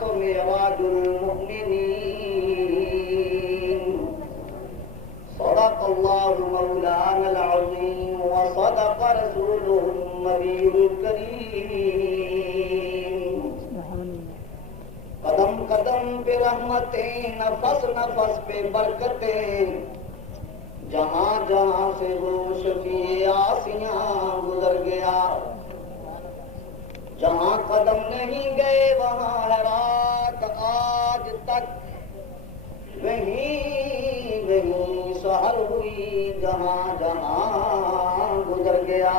تو معراج المؤمنین صدق اللہ مولانا العظیم وصدق رسولہ النبی الکریم قدم قدم پہ رحمتیں نفس نفس پہ برکتیں جہاں جہاں سے وہ شفیع آسیاں گزر گیا جہاں قدم نہیں گئے وہاں ہے رات آج تک وہیں وہیں سحر ہوئی جہاں جہاں گزر گیا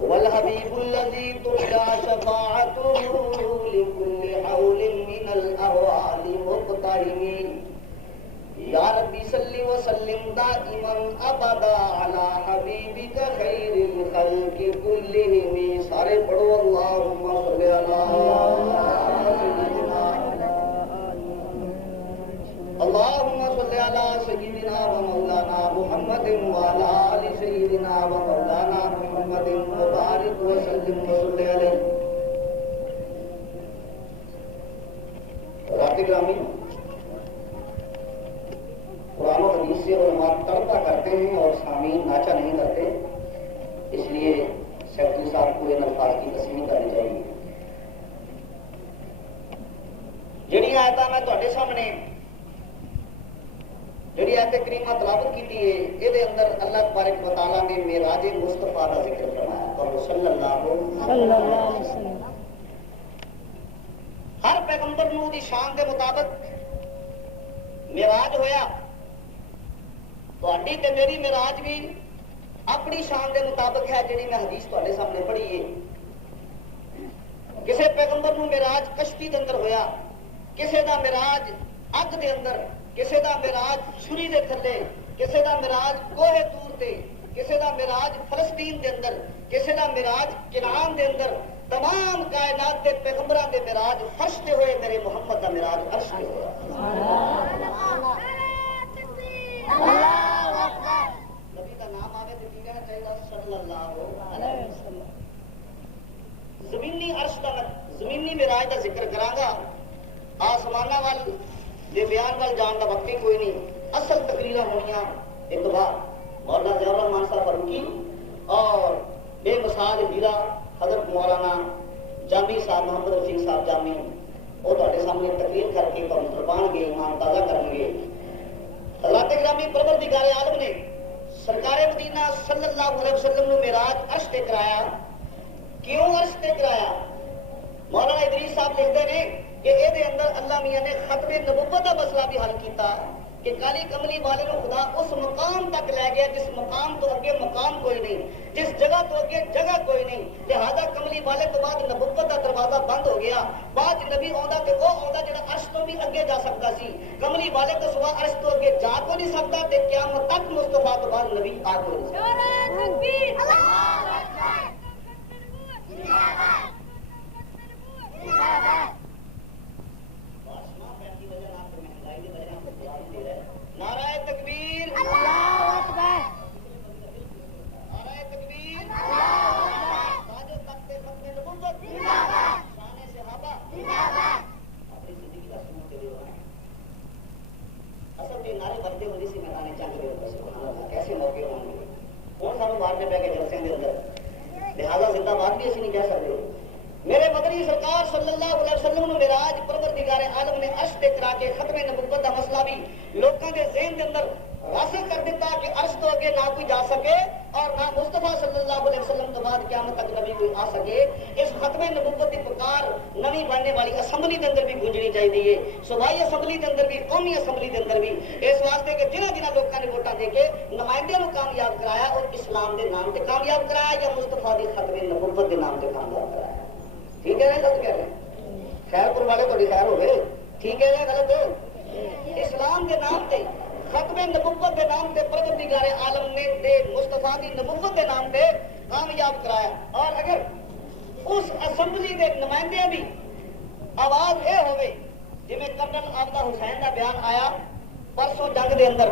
والحبیب الذی ترجى شفاعته لكل حول من الاحوال مقتحم یا ربی صلی وسلم دائما ابدا علی حبیبک خیر الخلق کلہم سارے پڑھو اللہم صلی علی اللہم صلی علی سیدنا و مولانا محمد وعلی آل سیدنا و مولانا محمد مبارک وسلم وصلی علیہ رات گرامی قرآن و حدیث سے علماء تربیت کرتے ہیں اور سامعین ناچا نہیں کرتے اس لیے سیکرٹری صاحب کو ان الفاظ کی تسلیم کرنی چاہیے جڑی آیت میں تواڈے سامنے جڑی آیت کریمہ تلاوت کی ہے یہ اندر اللہ تبارک و تعالیٰ نے معراج مصطفیٰ کا ذکر فرمایا اور صلی اللہ علیہ وسلم ہر پیغمبر نو دی شان دے مطابق معراج ہویا تہاڈی تے میری معراج بھی اپنی شان دے مطابق ہے جڑی میں حدیث تہاڈے سامنے پڑھی ہے کسے پیغمبر نو معراج کشتی دے اندر ہویا کسے دا معراج اگ دے اندر کسے دا معراج چھری دے تھلے کسے دا معراج کوہ طور تے کسے دا معراج فلسطین دے اندر کسے دا معراج کنعان دے اندر تمام کائنات دے پیغمبراں دے معراج فرش تے ہوئے میرے محمد دا معراج عرش تے ہوا نبی دا نام آوے تے کی کہنا چاہیے صلی اللہ علیہ وسلم زمینی عرش دا زمینی معراج دا ذکر کراں گا آسماناں وال دے بیان وال جان دا وقت ہی کوئی نہیں اصل تقریراں ہونیاں ایک بار مولانا ضیاء الرحمان صاحب فاروقی اور بے مثال ہیرا حضرت مولانا جامی صاحب محمد رفیق صاحب جامی وہ تہاڈے سامنے تقریر کر کے تہاڈے قربان گے ایمان تازہ کریں گے حضرات گرامی پروردگار عالم نے سرکار مدینہ صلی اللہ علیہ وسلم نے معراج عرش تے کرایا کیوں عرش تے کرایا مولانا ادریس صاحب لکھتے ہیں کہ اے دے اندر اللہ میاں نے ختم نبوت کا مسئلہ بھی حل کیتا کہ کالی کملی والے کو خدا اس مقام تک لے گیا جس مقام تو اگے مقام کوئی نہیں جس جگہ تو اگے جگہ کوئی نہیں لہذا کملی والے تو بعد نبوت کا دروازہ بند ہو گیا بعد نبی آندا تے وہ آندا جڑا عرش تو بھی اگے جا سکتا سی کملی والے تو سوا عرش تو اگے جا کو نہیں سکتا تے قیامت تک مصطفیٰ تو بعد نبی آ کو نہیں سکتا تکبیر اللہ اکبر نعرہ تکبیر اللہ اکبر نعرہ تکبیر اللہ اکبر تاج و تخت ختم نبوت زندہ باد شان صحابہ زندہ باد اپنی زندگی کا سنت دے رہے ہیں اصل میں نعرے بجتے ہونے سے میدان جنگ دے ہوتا سبحان اللہ کیسے موقع ہوں گے کون سانوں مارنے پہ گئے جلسے دے اندر لہذا زندہ باد بھی اسی نہیں کہہ سکتے میرے مدنی سرکار صلی اللہ علیہ وسلم نے معراج پروردگار عالم نے عرش تے کرا کے ختم نبوت کا مسئلہ بھی لوگوں کے ذہن کے اندر راسخ کر دیتا کہ عرش تو اگے نہ کوئی جا سکے اور نہ مصطفیٰ صلی اللہ علیہ وسلم کے بعد قیامت تک نبی کوئی آ سکے اس ختم نبوت کی پکار نوی بننے والی اسمبلی کے اندر بھی گونجنی چاہیے صوبائی اسمبلی کے اندر بھی قومی اسمبلی کے اندر بھی اس واسطے کہ جنہاں جنہاں لوگوں نے ووٹاں دے کے نمائندے کو کامیاب کرایا اور اسلام کے نام سے کامیاب کرایا یا مصطفیٰ کی ختم نبوت کے نام سے کامیاب کرایا ٹھیک ہے نا غلط کہہ رہے ہیں خیر پور والے تھوڑی خیر ہو گئے ٹھیک ہے نا غلط اسلام کے نام سے ختم نبوت کے نام سے پروردگار عالم نے دے مصطفیٰ کی نبوت کے نام سے کامیاب کرایا اور اگر اس اسمبلی کے نمائندے بھی آواز یہ ہوئے جی میں کرنل عابدہ حسین کا بیان آیا پرسوں جنگ کے اندر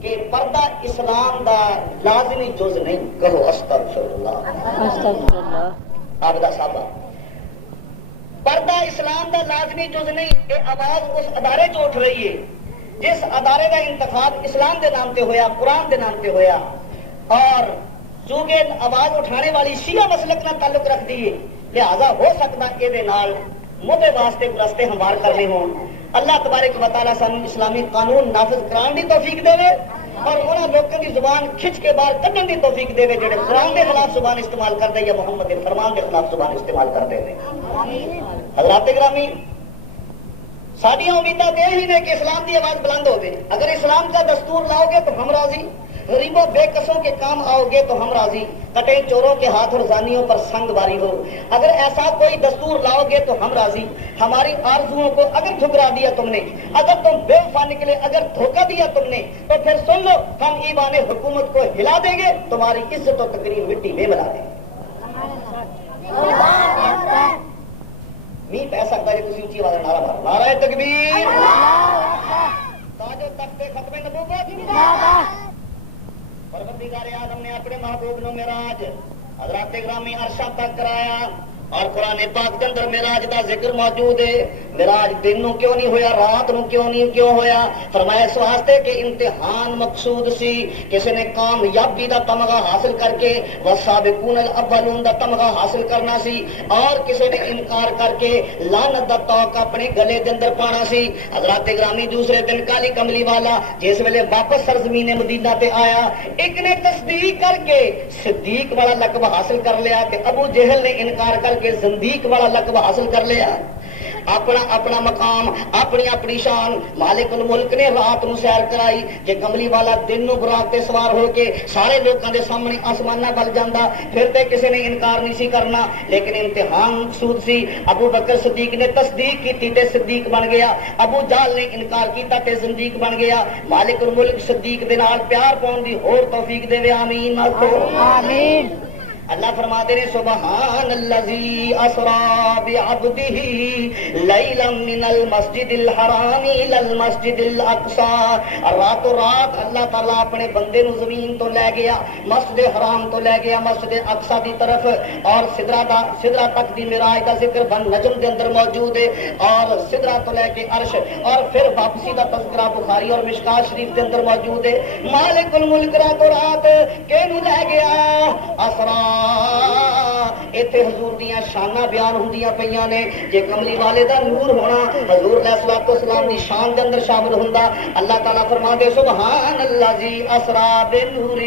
کہ پردہ اسلام دا لازمی جز نہیں کہو استغفر اللہ عابدہ صاحبہ پردہ اسلام دا لازمی جز نہیں، یہ آواز اس ادارے چ اٹھ رہی ہے جس ادارے کا انتخاب اسلام دے نام تے ہویا، قرآن دے نام تے ہویا، اور چونکہ آواز اٹھانے والی شیعہ مسلک نہ تعلق رکھ دیے، لہذا ہو سکتا یہ مدے واسطے رستے ہموار کرنے ہوں۔ اللہ تبارک و تعالیٰ سانو اسلامی قانون نافذ کران دی توفیق دے اور انہاں لوگوں کی زبان کھچ کے باہر کڈن دی توفیق دے جڑے قرآن دے خلاف زبان استعمال کرتے یا محمد کے فرمان کے خلاف زبان استعمال کرتے ہیں۔ حضرات گرامی، ساڈیاں امیداں تے ہی نے کہ اسلام دی آواز بلند ہو گئی۔ اگر اسلام کا دستور لاؤ گے تو ہم راضی، غریبوں بے کسوں کے کام آؤ گے تو ہم راضی، کٹے چوروں کے ہاتھ اور زانیوں پر سنگ باری ہو۔ اگر ایسا کوئی دستور لاؤ گے تو ہم راضی، ہماری آرزوؤں کو اگر ٹھکرا دیا تم نے، اگر تم بے وفا نکلے، اگر دھوکہ دیا تم نے، تو پھر سن لو، ہم ایوان حکومت کو ہلا دیں گے، تمہاری عزت و تقریر مٹی میں ملا دیں گے۔ نہیں پہ سکتا جی تھی اچھی آواز نعرہ مارو، نعرہ تکبیر، تاج و تخت ختم نبوت۔ پروردگار اعظم نے اپنے محبوب نو معراج حضرات گرامی عرشاں تک کرایا، اور قرآن پاک کے اندر معراج دا ذکر موجود ہے۔ معراج دن نو کیوں نہیں ہویا، رات نو کیوں ہویا؟ فرمایا اس واسطے کہ امتحان مقصود سی، کسی نے کامیابی دا تمغہ حاصل کر کے والسابقون الاولون دا تمغہ حاصل کرنا سی، اور کسی نے انکار کر کے لعنت دا توق اپنے گلے دے اندر پانا سی۔ حضرات گرامی دوسرے دن کالی کملی والا جس ویلے واپس سرزمین مدینہ تے آیا، ایک نے تصدیق کر کے صدیق والا لقب حاصل کر لیا، کہ ابو جہل نے انکار کر کے زندیق والا لقب حاصل کر لیا۔ اپنا اپنا مقام، اپنی اپنی شان، مالک الملک نے رات نو سیر کرائی، جے کملی والا دن نو براق تے سوار ہو کے سارے لوکاں دے سامنے آسمانہ بل جاندا، پھر تے کسی نے انکار نہیں سی کرنا، لیکن امتحان مقصود سی۔ ابو بکر صدیق نے تصدیق کی تے صدیق بن گیا، ابو جہل نے انکار کیتا تے زندیق بن گیا۔ مالک الملک صدیق دے نال پیار پاؤن دی ہور توفیق دے، آمین آمین۔ اللہ فرماتے ہیں سبحان الذی اسری بعبدہ لیلا من المسجد الحرام الی المسجد الاقصی۔ راتوں رات اللہ تعالیٰ اپنے بندے نو زمین تو لے گیا، مسجد حرام تو لے گیا مسجد اقصی دی طرف، اور سدرہ تک دی معراج دا ذکر بن نجم دے اندر موجود ہے، اور سدرہ تو لے کے عرش، اور پھر واپسی دا تذکرہ بخاری اور مشکات شریف دے اندر موجود ہے۔ مالک الملک راتوں رات کینو لے گیا؟ اسرا، ایتھے حضور دیاں شاناں بیان ہوندیاں پیاں نے، جے کملی والے دا نور ہونا حضور علیہ الصلوۃ والسلام دی شان دے اندر شامل ہوندا۔ اللہ تعالیٰ فرماندے سبحان الذی اسری بنورہ،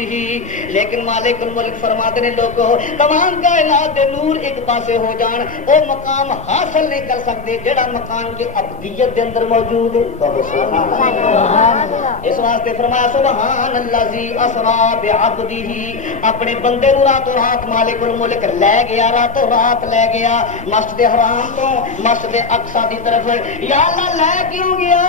لیکن مالک الملک فرماتے نے لوگو تمام کائنات دے نور ایک پاسے ہو جان، او مقام حاصل نہیں کر سکتے جڑا مقام کے ابدیت دے اندر موجود ہے۔ اس واسطے فرمایا سبحان الذی اسری بعبدہ، اپنے بندے نو راتوں رات مالک الملک لے گیا، راتوں رات لے گیا مسجد حرام تو مسجد اقصی دی طرف۔ یا اللہ لے کیوں گیا؟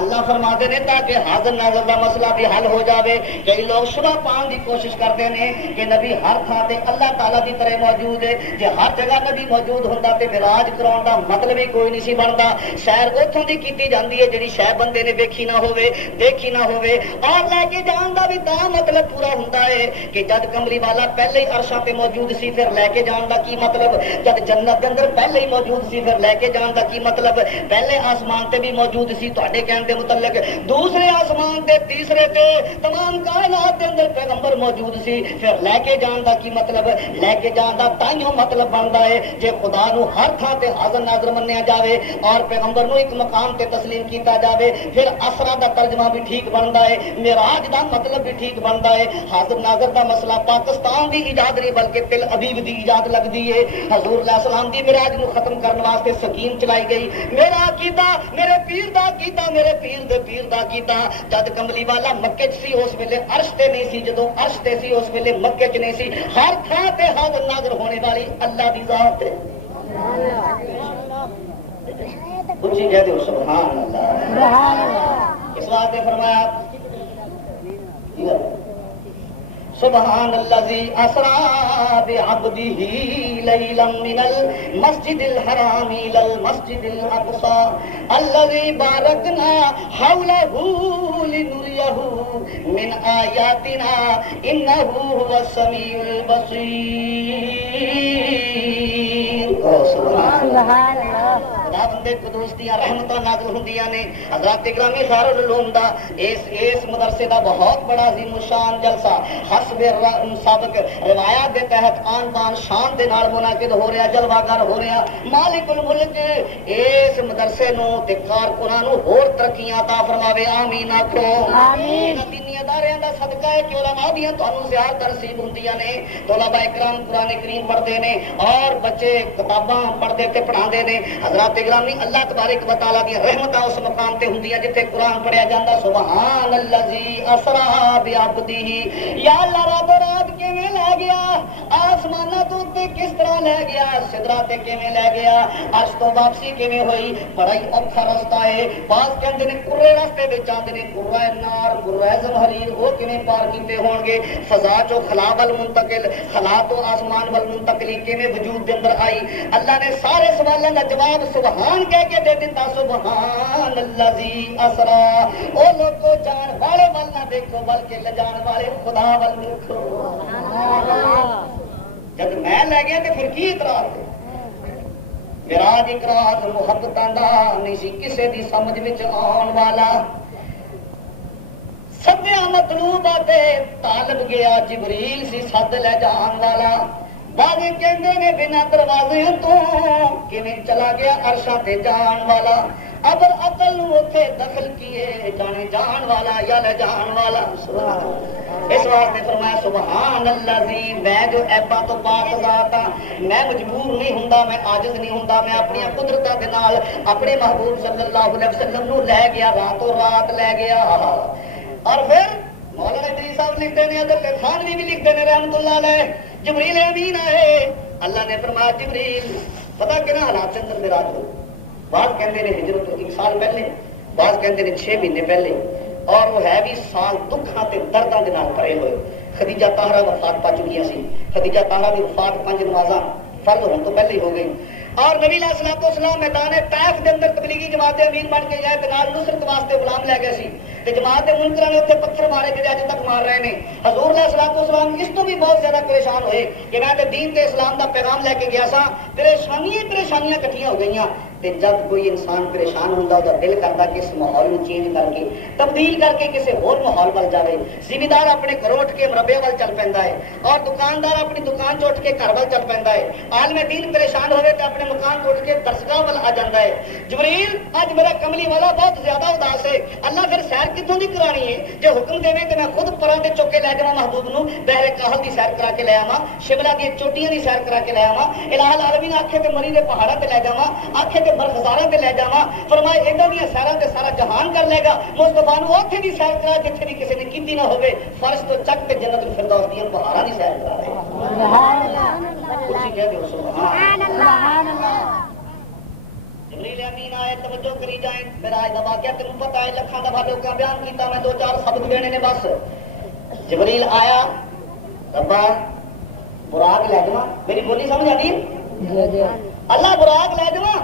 اللہ فرماتے ہیں تاکہ حاضر ناظر دا مسئلہ بھی حل ہو جاوے۔ کئی لوگ شبہ پان دی کوشش کرتے ہیں کہ نبی ہر تھان تے اللہ تعالیٰ دی طرح موجود ہے، جے ہر جگہ نبی موجود ہوندا تے معراج کراؤن دا مطلب ہی کوئی نہیں سی بندا۔ سیر اتھوں دی کیتی جاندی ہے جڑی شے بندے نے ویکھی نہ ہوے، دیکھی نہ ہوے، اور لے کے جان دا بھی تا مطلب پورا ہوندا ہے کہ جد کملی والا پہلے ہی عرشاں تے موجود سی، پھر لے کے جان دا کی مطلب؟ جد جنت دے اندر پہلے ہی موجود سی، پھر لے کے جان دا کی مطلب؟ پہلے آسمان تے بھی موجود سی تواڈے کہن دے متعلق، دوسرے آسمان تے تیسرے تے تمام کائنات دے اندر پیغمبر موجود سی، پھر لے کے جان دا کی مطلب؟ لے کے جان دا تائیوں مطلب بندا ہے جے خدا نو ہر تھان تے حاضر ناظر منیا جاوے اور پیغمبر نو ایک مقام تے تسلیم کیتا جاوے، پھر اسرا دا ترجمہ بھی ٹھیک بندا ہے، معراج دا مطلب بھی ٹھیک بندا ہے۔ حاضر ناظر دا مسئلہ پاکستان دی ایجاد نہیں بلکہ تل ابیب دی ایجاد لگدی ہے۔ حضور علیہ السلام دی معراج نو ختم کرنے واسطے سکین چلائی گئی، میرا عقیدہ میرے پیر دا کیتا، میرے پیر دے پیر دا کیتا۔ جد کملی والا مکے چ سی اس ویلے عرش تے نہیں سی، جدوں عرش تے سی اس ویلے مکے چ نہیں سی، ہر تھان تے حاضر ناظر ہونے والی اللہ دی ذات ہے۔ اونچی کہہ دیو سبحان اللہ۔ اس واسطے فرمایا سبحان الذی اسری بعبدہ لیلا من المسجد الحرام الی المسجد الاقصی الذی بارکنا حولہ لنریہ من آیاتنا انہ هو السمیع البصیر۔ سبحان اللہ۔ خداوند قدوس دیاں رحمتاں نازل ہوندیاں نے حضرات گرامی خیر العلوم دا اس مدرسے دا بہت بڑا عظیم الشان جلسہ حسب سابق روایات دے تحت آن بان شان دے نال منعقد ہو رہا جلوہ گر ہو رہا مالک الملک اس مدرسے نو تے کارکناں نو ہور ترقیاں عطا فرماوے آمین آکھو آمین دینی اداریاں دا صدقہ ہے کہ علماء دیاں تانوں زیارت نصیب ہوندیاں نے طلباء کرام قرآن کریم پڑھتے ہیں اور بچے کتاباں پڑھتے تے پڑھاندے نے حضرات گرامی اللہ تبارک و تعالی دی رحمتاں اس مقام تے ہوندیاں جتھے قرآن پڑھیا جاندا سبحان الذی اسرا بعبدہ یا اللہ رات کیویں لے گیا آسماناں تو تے کس طرح لے گیا سدرا تے کیویں لے گیا عرش تو واپسی کیویں ہوئی بڑا ہی اوکھا رستہ ہے بعض کہندے نے کرے راستے وچ آندے نے کرہ نار کرہ زمہریر وہ کیویں پار کیتے ہون گے فضا چو خلا ول منتقل خلا تو آسمان ول منتقلی کیویں وجود دے اندر آئی اللہ نے سارے سوالاں دا جواب سبحان کہہ کے دے دیتا سبحان الذی اسرا او لوگو جان والے ول نہ دیکھو بلکہ لجان والے خدا ول دیکھو جب میں لے گیا تو پھر کی اعتراض میراج اقرار محبتاں دا نہیں سی کسے دی سمجھ وچ آن والا سدیا مطلوب تے طالب گیا جبریل سی سد لے جان والا بعد کہندے نے بنا دروازے تو کیویں چلا گیا عرشاں تے جان والا اب عقل نو اوتھے دخل کیے جانے جان والا یا لے جان والا اس واسطے فرمایا سبحان الذی میں جو عیباں تو پاک ذات ہاں میں مجبور نہیں ہوندا میں عاجز نہیں ہوندا میں اپنی قدرتاں دے نال اپنے محبوب صلی اللہ علیہ وسلم نو لے گیا راتوں رات لے گیا اور پھر مولانا ادریس صاحب لکھتے ہیں حضرت تھانوی بھی لکھتے ہیں رحمۃ اللہ علیہ جبریل امین آئے اللہ نے فرمایا جبریل پتہ کنا حالات کے اندر معراج ہو بعض کہندے نے ہجرت تو 1 سال پہلے بعض کہندے نے 6 مہینے پہلے اور وہ ہے بھی سال دکھاں تے درداں دے نال بھرے ہوئے خدیجہ طاہرہ وفات پا چکی سی خدیجہ طاہرہ دی وفات 5 نمازاں فرض ہونے تو پہلے ہی ہو گئی اور نبی علیہ الصلوۃ والسلام میدان طائف دے اندر تبلیغی جماعت امین بن کے گئے تے نال نصرت واسطے غلام لے گئے سی تے جماعت منکراں نے اوتھے پتھر مارے جڑے اج تک مار رہے نے حضور علیہ الصلوۃ والسلام اس تو بھی بہت زیادہ پریشان ہوئے کہ میں تے دین تے اسلام دا پیغام لے کے گیا سا پریشانیاں کٹھیاں ہو گئیاں تے جب کوئی انسان پریشان ہوندا او دا دل کردا کہ اس ماحول نو چینج کر کے تبدیل کر کے کسی ہور ماحول ول جاوے ذمہ دار اپنے گھروں اٹھ کے مربے ول چل پیندا ہے اور دکاندار اپنی دکان چ اٹھ کے گھر ول چل پیندا ہے عالم دین پریشان ہوئے تے اپنے مکان تو اٹھ کے درسگاہ ول آ جاندا ہے جبریل اج میرا کملی والا بہت زیادہ اداس ہے اللہ پھر سیر کتوں دی کرانی ہے جے حکم دے تے میں خود پراں تے چوک کے لے جاواں محبوب نو بحر کاہل دی سیر کرا کے لے آواں شملہ دی چوٹیاں دی سیر کرا کے لے آواں الہ العالمین آکھے تے مری دے پہاڑاں تے لے جاواں آکھے تے برخزاراں تے لے جاواں فرمایا ایڈاں دیاں سیراں تے سارا جہان کر لے گا مصطفیٰ نو اوتھے دی سیر کرا جتھے بھی کسی نے کیتی نہ ہوے فرش تو چک تے جنت الفردوس دیاں پہاڑاں دی سیر کرا دے سبحان اللہ کچھ کہہ دیو سبحان اللہ جبریل امین آئے توجہ کری جائیں میرا آج دا واقعہ تمہیں پتہ ہے لکھاں دفعہ لوکاں بیان کیتا میں 2-4 سبق دینے نے بس جبریل آیا ربا براق لے جاواں میری بولی سمجھ آتی ہے اللہ براق لے جاواں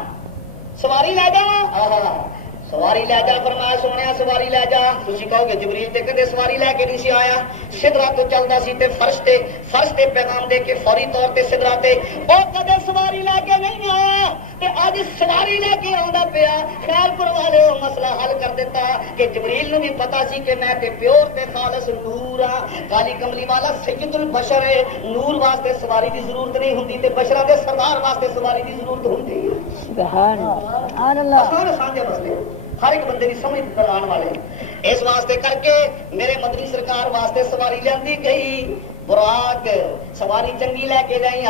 سواری لے جاواں سواری لے جا فرمایا سونے سواری لے جا تسی کہو گے جبریل تے کدے سواری لے کے نہیں سی آیا سدرا تو چلدا سی تے فرش تے پیغام دے کے فوری طور تے سدرا تے او کدے سواری لے کے نہیں آیا تے اج سواری لے کے آندا پیا خیال پور والے او مسئلہ حل کر دیتا کہ جبریل نو بھی پتہ سی کہ میں تے پیور تے خالص نور ہاں کالی کملی والا سید البشر ہے نور واسطے سواری دی ضرورت نہیں ہوندی تے بشرا دے سردار واسطے سواری دی ضرورت ہوندی ہے سبحان اللہ سانجے مسئلے ہر ایک بندے کی سمجھ پر آنے والے اس واسطے کر کے میرے مدنی سرکار واسطے سواری لیندی گئی براق سواری چنگی لے کے جائیں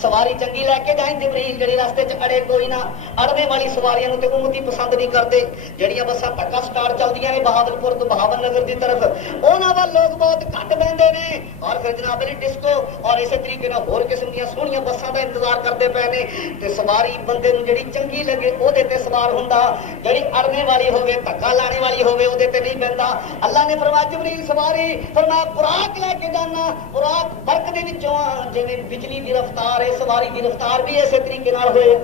سواری چنگی لے کے جائیں جبریل جڑی راستے چ اڑے کوئی نہ اڑنے والی سواریاں نو تے امتی پسند نہیں کرتے جڑیاں بساں ٹکا سٹار چلدیاں نے بہاول پور تو بہاول نگر دی طرف انہاں ول لوگ بہت گھٹ بیندے نے اور پھر جناب علی ڈسکو اور اسی طریقے نال ہور قسم دیاں سونیاں بساں دا انتظار کرتے پے نے تے سواری بندے نو جڑی چنگی لگے او دے تے سوار ہوندا جڑی اڑنے والی ہوے دھکا لانے والی ہوے او دے تے نہیں بیندا اللہ نے فرمایا جبریل سواری فرمایا براق لے کے جانا براق برق دے وچوں جویں بجلی دی رفتار ہے سواری دی رفتار بھی اسی طریقے نال ہوئے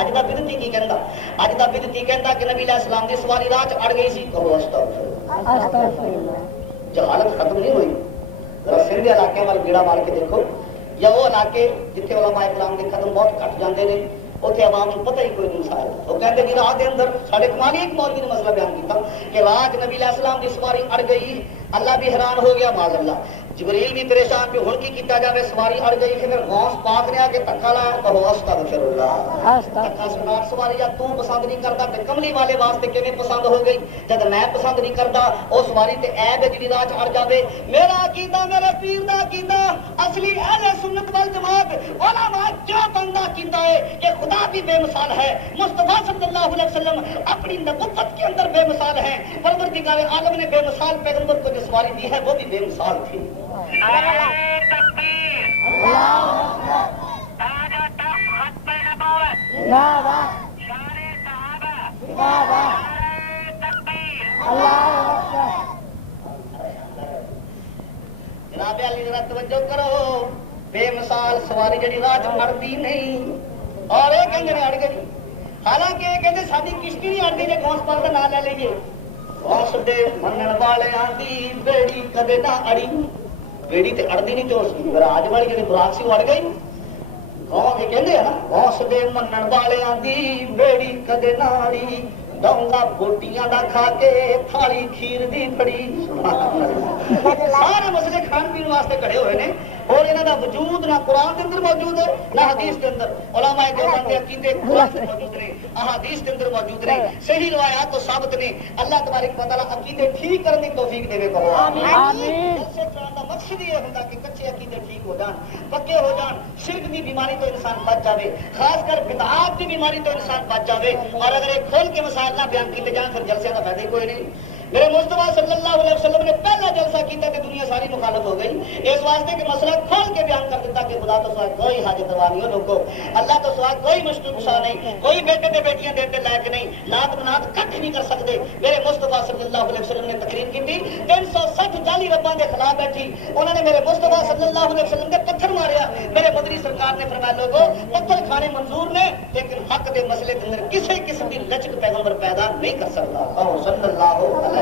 اج دا بدعتی کی کہندا اج دا بدعتی کہندا کہ نبی علیہ السلام دی سواری راہ چ اڑ گئی سی کہو استغفر جہالت ختم نہیں ہوئی ذرا سندھ علاقے وال گیڑا مار کے دیکھو یا وہ علاقے جتھے علماء کرام دے قدم بہت گھٹ جاندے نے اتنے عوام کو پتہ ہی کوئی نہیں شاید وہ کہتے کہ رات کے اندر سارے کمالی ایک مولوی نے مسئلہ بیان کیا کہ رات نبی علیہ السلام کی سواری اڑ گئی اللہ بھی حیران ہو گیا معاذ اللہ جبریل بھی پریشان کہ ہن کی کیتا جاوے سواری اڑ گئی پھر غوث پاک نے آ کے دھکا لایا کہو استغفر اللہ دھکا سرکار سواری یا تو پسند نہیں کرتا تے کملی والے واسطے کیویں پسند ہو گئی جب میں پسند نہیں کرتا او سواری تے عیب ہے جڑی راہ اڑ جاوے میرا عقیدہ میرے پیر دا عقیدہ اصلی اہل سنت والجماعت علماء جو بندہ کیتا ہے کہ خدا بھی بے مثال ہے مصطفیٰ صلی اللہ علیہ وسلم اپنی نبوت کے اندر بے مثال ہیں پروردگار عالم نے بے مثال پیغمبر کو جو سواری دی ہے وہ بھی بے مثال تھی جناب علی ذرا توجہ کرو بے مثال سواری جڑی راہ اڑتی نہیں اور یہ کہندے نے اڑ گئی حالانکہ یہ کہندے ساری کشتی نہیں اڑتی جے غوث پاک دا نام لے لئیے غوث دے منن والیاں دی بیڑی کدے نہ اڑی بیڑی تے اڑدی نہیں تو راج والی جڑی براق سی اڑ گئی غوث یہ کہندے ہیں نا غوث دے منن والیاں دی بیڑی کدے نہ اڑی دونگا بوٹیاں دا کھا کے تھالی کھیر دی پڑی سارے مسئلے کھان پین واسطے کھڑے ہوئے نے اور انہاں دا وجود نہ قرآن کے اندر موجود ہے نہ حدیث کے اندر علماء دیوبند کے عقیدے قرآن میں موجود نے احادیث کے اندر موجود نے صحیح روایات تو ثابت نے اللہ تبارک و تعالی عقیدے ٹھیک کرنے کی توفیق دے کہو آمین جلسے قرآن کا مقصد یہ ہوتا کہ کچے عقیدے ٹھیک ہو جان پکے ہو جان شرک کی بیماری تو انسان بچ جاوے خاص کر بدعات کی بیماری تو انسان بچ جاوے اور اگر ایک کھول کے مسائل نہ بیان کیتے جان پھر جلسے کا فائدہ کوئی نہیں میرے مصطفیٰ صلی اللہ علیہ وسلم نے پہلا جلسہ کیتا کہ دنیا ساری مخالف ہو گئی اس واسطے کہ مسئلہ کھول کے بیان کر دیتا کہ خدا تو سوا کوئی حاجت روا نہیں ہو لوگوں اللہ تو سوا کوئی مشکل کشا نہیں کوئی بیٹے تے بیٹیاں دیتے لائق نہیں لات بنات کٹ نہیں کر سکتے میرے مصطفیٰ صلی اللہ علیہ وسلم نے تقریر کی تھی 360 جعلی رباں کے خلاف بیٹھی انہوں نے میرے مصطفیٰ صلی اللہ علیہ وسلم کے پتھر ماریا میرے مدری سرکار نے فرمایا لوگوں پتھر کھانے منظور نے لیکن حق دے مسئلے کے اندر کسی قسم کی لچک پیغمبر پیدا نہیں کر سکتا صلی اللہ علیہ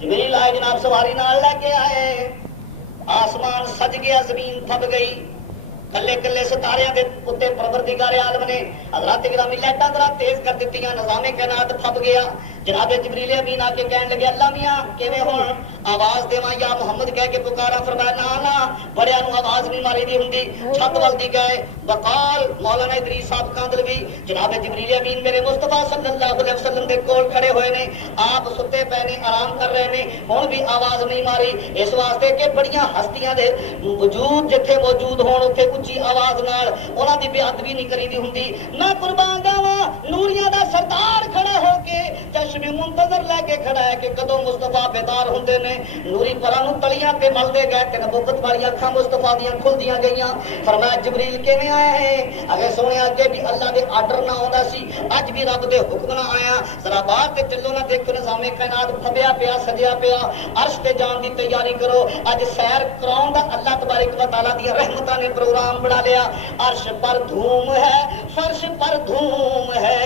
جبریل آئے جناب سواری نال لے کے آئے آسمان سج گیا زمین تھب گئی کلے کلے ستارے دے اوتے پروردگار عالم نے حضرات گرامی لائٹاں ذرا تیز کر دتیاں نظام کائنات تھب گیا جناب جبریل امین آ کے کہنے لگے اللہ میاں کیویں ہون آواز دیواں یا محمد کہہ کے پکارا فرمایا نا نا بڑیاں نو آواز نہیں ماری دی ہوندی چھت ول دی گئے وقال مولانا ادریس صاحب کاندلوی جناب جبریل امین میرے مصطفیٰ صلی اللہ علیہ وسلم دے کول کھڑے ہوئے نے آپ ستے پے نے آرام کر رہے نے ہن بھی آواز نہیں ماری اس واسطے کہ بڑیاں ہستیاں دے وجود جتھے موجود ہون اوتھے اچھی آواز نال انہاں دی بے ادبی نہیں کری دی ہوندی میں قربان جاواں نوریاں دا سردار کھڑا ہو کے چشم منتظر لے کے کھڑا ہے کہ کدوں مصطفیٰ بیدار ہوندے نے نوری پراں نوں تلیاں تے ملدے گئے تے نبوت والی اکھاں مصطفیٰ دیاں کھلدیاں گئیاں فرمایا جبریل کیویں آیا ہے اگے سونے اگے بھی اللہ دے آرڈر نہ ہوندا سی اج بھی رب دے حکم نہ آیا ذرا باہر تے چلو نہ دیکھو نظام کائنات پھبیا پیا سجیا پیا عرش تے جان دی تیاری کرو اج سیر کراؤں دا اللہ تبارک و تعالی دی رحمتاں نے پروگرام بنا لیا عرش پر دھوم ہے فرش پر دھوم ہے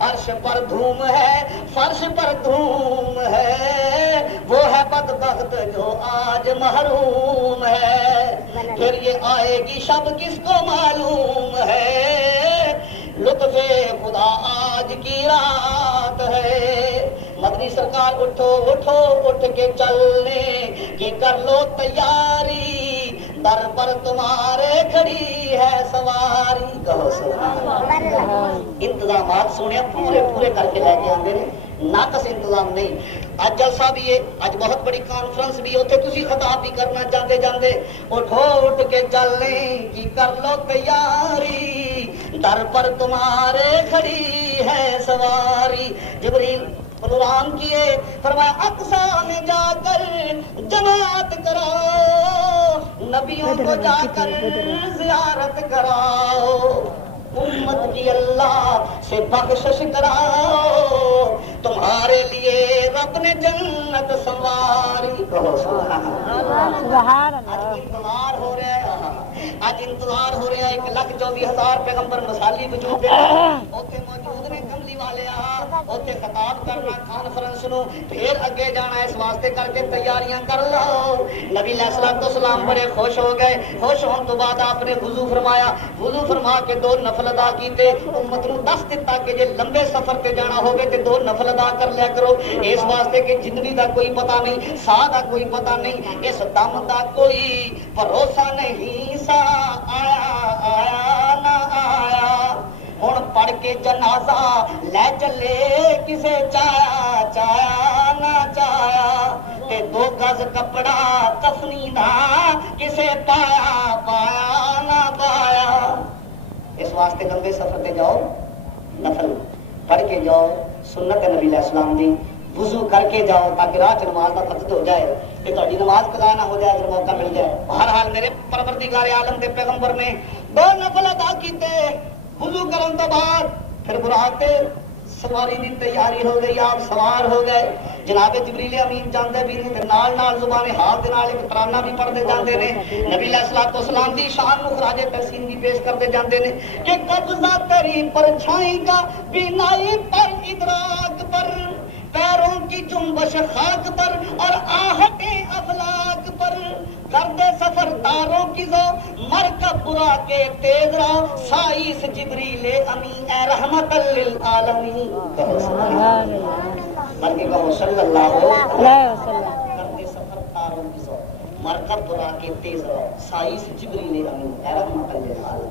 عرش پر دھوم ہے فرش پر دھوم ہے وہ ہے بدبخت جو آج محروم ہے پھر یہ آئے گی شب کس کو معلوم ہے لطف خدا آج کی رات ہے مدنی سرکار اٹھو اٹھو اٹھ کے چلنے کی کر لو تیاری در پر تمہارے کھڑی ہے سواری کہو انتظامات سونے پورے پورے کر کے لے کے آتے ہیں ناقص انتظام نہیں اج جلسہ بھی ہے اج بہت بڑی کانفرنس بھی ہوتے تسی خطاب بھی کرنا جاندے جاندے اٹھو اٹھ کے چلنے کی کر لو تیاری در پر تمہارے کھڑی ہے سواری جبریل پروگرام کیے فرمایا اقصا میں جا کر جماعت کراؤ نبیوں کو جا کر زیارت کراؤ امت کی اللہ سے بخشش کراؤ تمہارے لیے رب نے جنت سنواری انتظار ہو رہے ہیں اج انتظار ہو رہا 1,24,000 پیغمبر مسالی وجود دے اوتھے موجود نے کملی والے اوتھے خطاب کرنا کانفرنس نو پھر اگے جانا اس واسطے کر کے تیاریاں کر لو نبی علیہ الصلوۃ والسلام بڑے خوش ہو گئے خوش ہون تو بعد آپ نے وضو فرمایا وضو فرما کے 2 نفل ادا کیتے امت نو دس دتا کہ جے لمبے سفر تے جانا ہوگے تے 2 نفل ادا کر لیا کرو اس واسطے کہ زندگی دا کوئی پتہ نہیں ساہ دا کوئی پتہ نہیں اس دم دا کوئی بھروسہ نہیں سا آیا نہ آیا ہن پڑھ کے جنازہ لے چلے کسے چایا چایا نہ چایا تے 2 گز کپڑا کفنی دا کسے پایا پایا نہ پایا اس واسطے لمبے سفر تے جاؤ نفل پڑھ کے جاؤ سنت نبی علیہ السلام دی وضو کر کے جاؤ تاکہ راہ نماز کا فقط ہو جائے کہ تہاڈی نماز قضا نہ ہو جائے اگر موقع مل جائے بہرحال میرے پروردگار عالم دے پیغمبر نے 2 نفل ادا کیتے وضو کرن تو بعد پھر براق تے سواری دی تیاری ہو گئی آپ سوار ہو گئے جناب جبریل امین جاندے بھی نے نال نال زبان حال دے نال ایک ترانہ بھی پڑھتے جاندے نے نبی علیہ الصلوۃ والسلام دی شان نو خراج تحسین بھی پیش کرتے جاندے نے کہ قبضہ تیری پرچھائی کا بینائی پر ادراک پر پیروں کی جنبش خاک پر اور آہٹیں افلاک پر گرد سفر تاروں کی زو مرکب برا کے تیز راہ سائس جبریل امین اے رحمت للعالمین بلکہ کہو صلی اللہ علیہ وسلم گرد سفر تاروں کی زو مرکب برا کے تیز راہ سائس جبریل امین اے رحمت للعالمین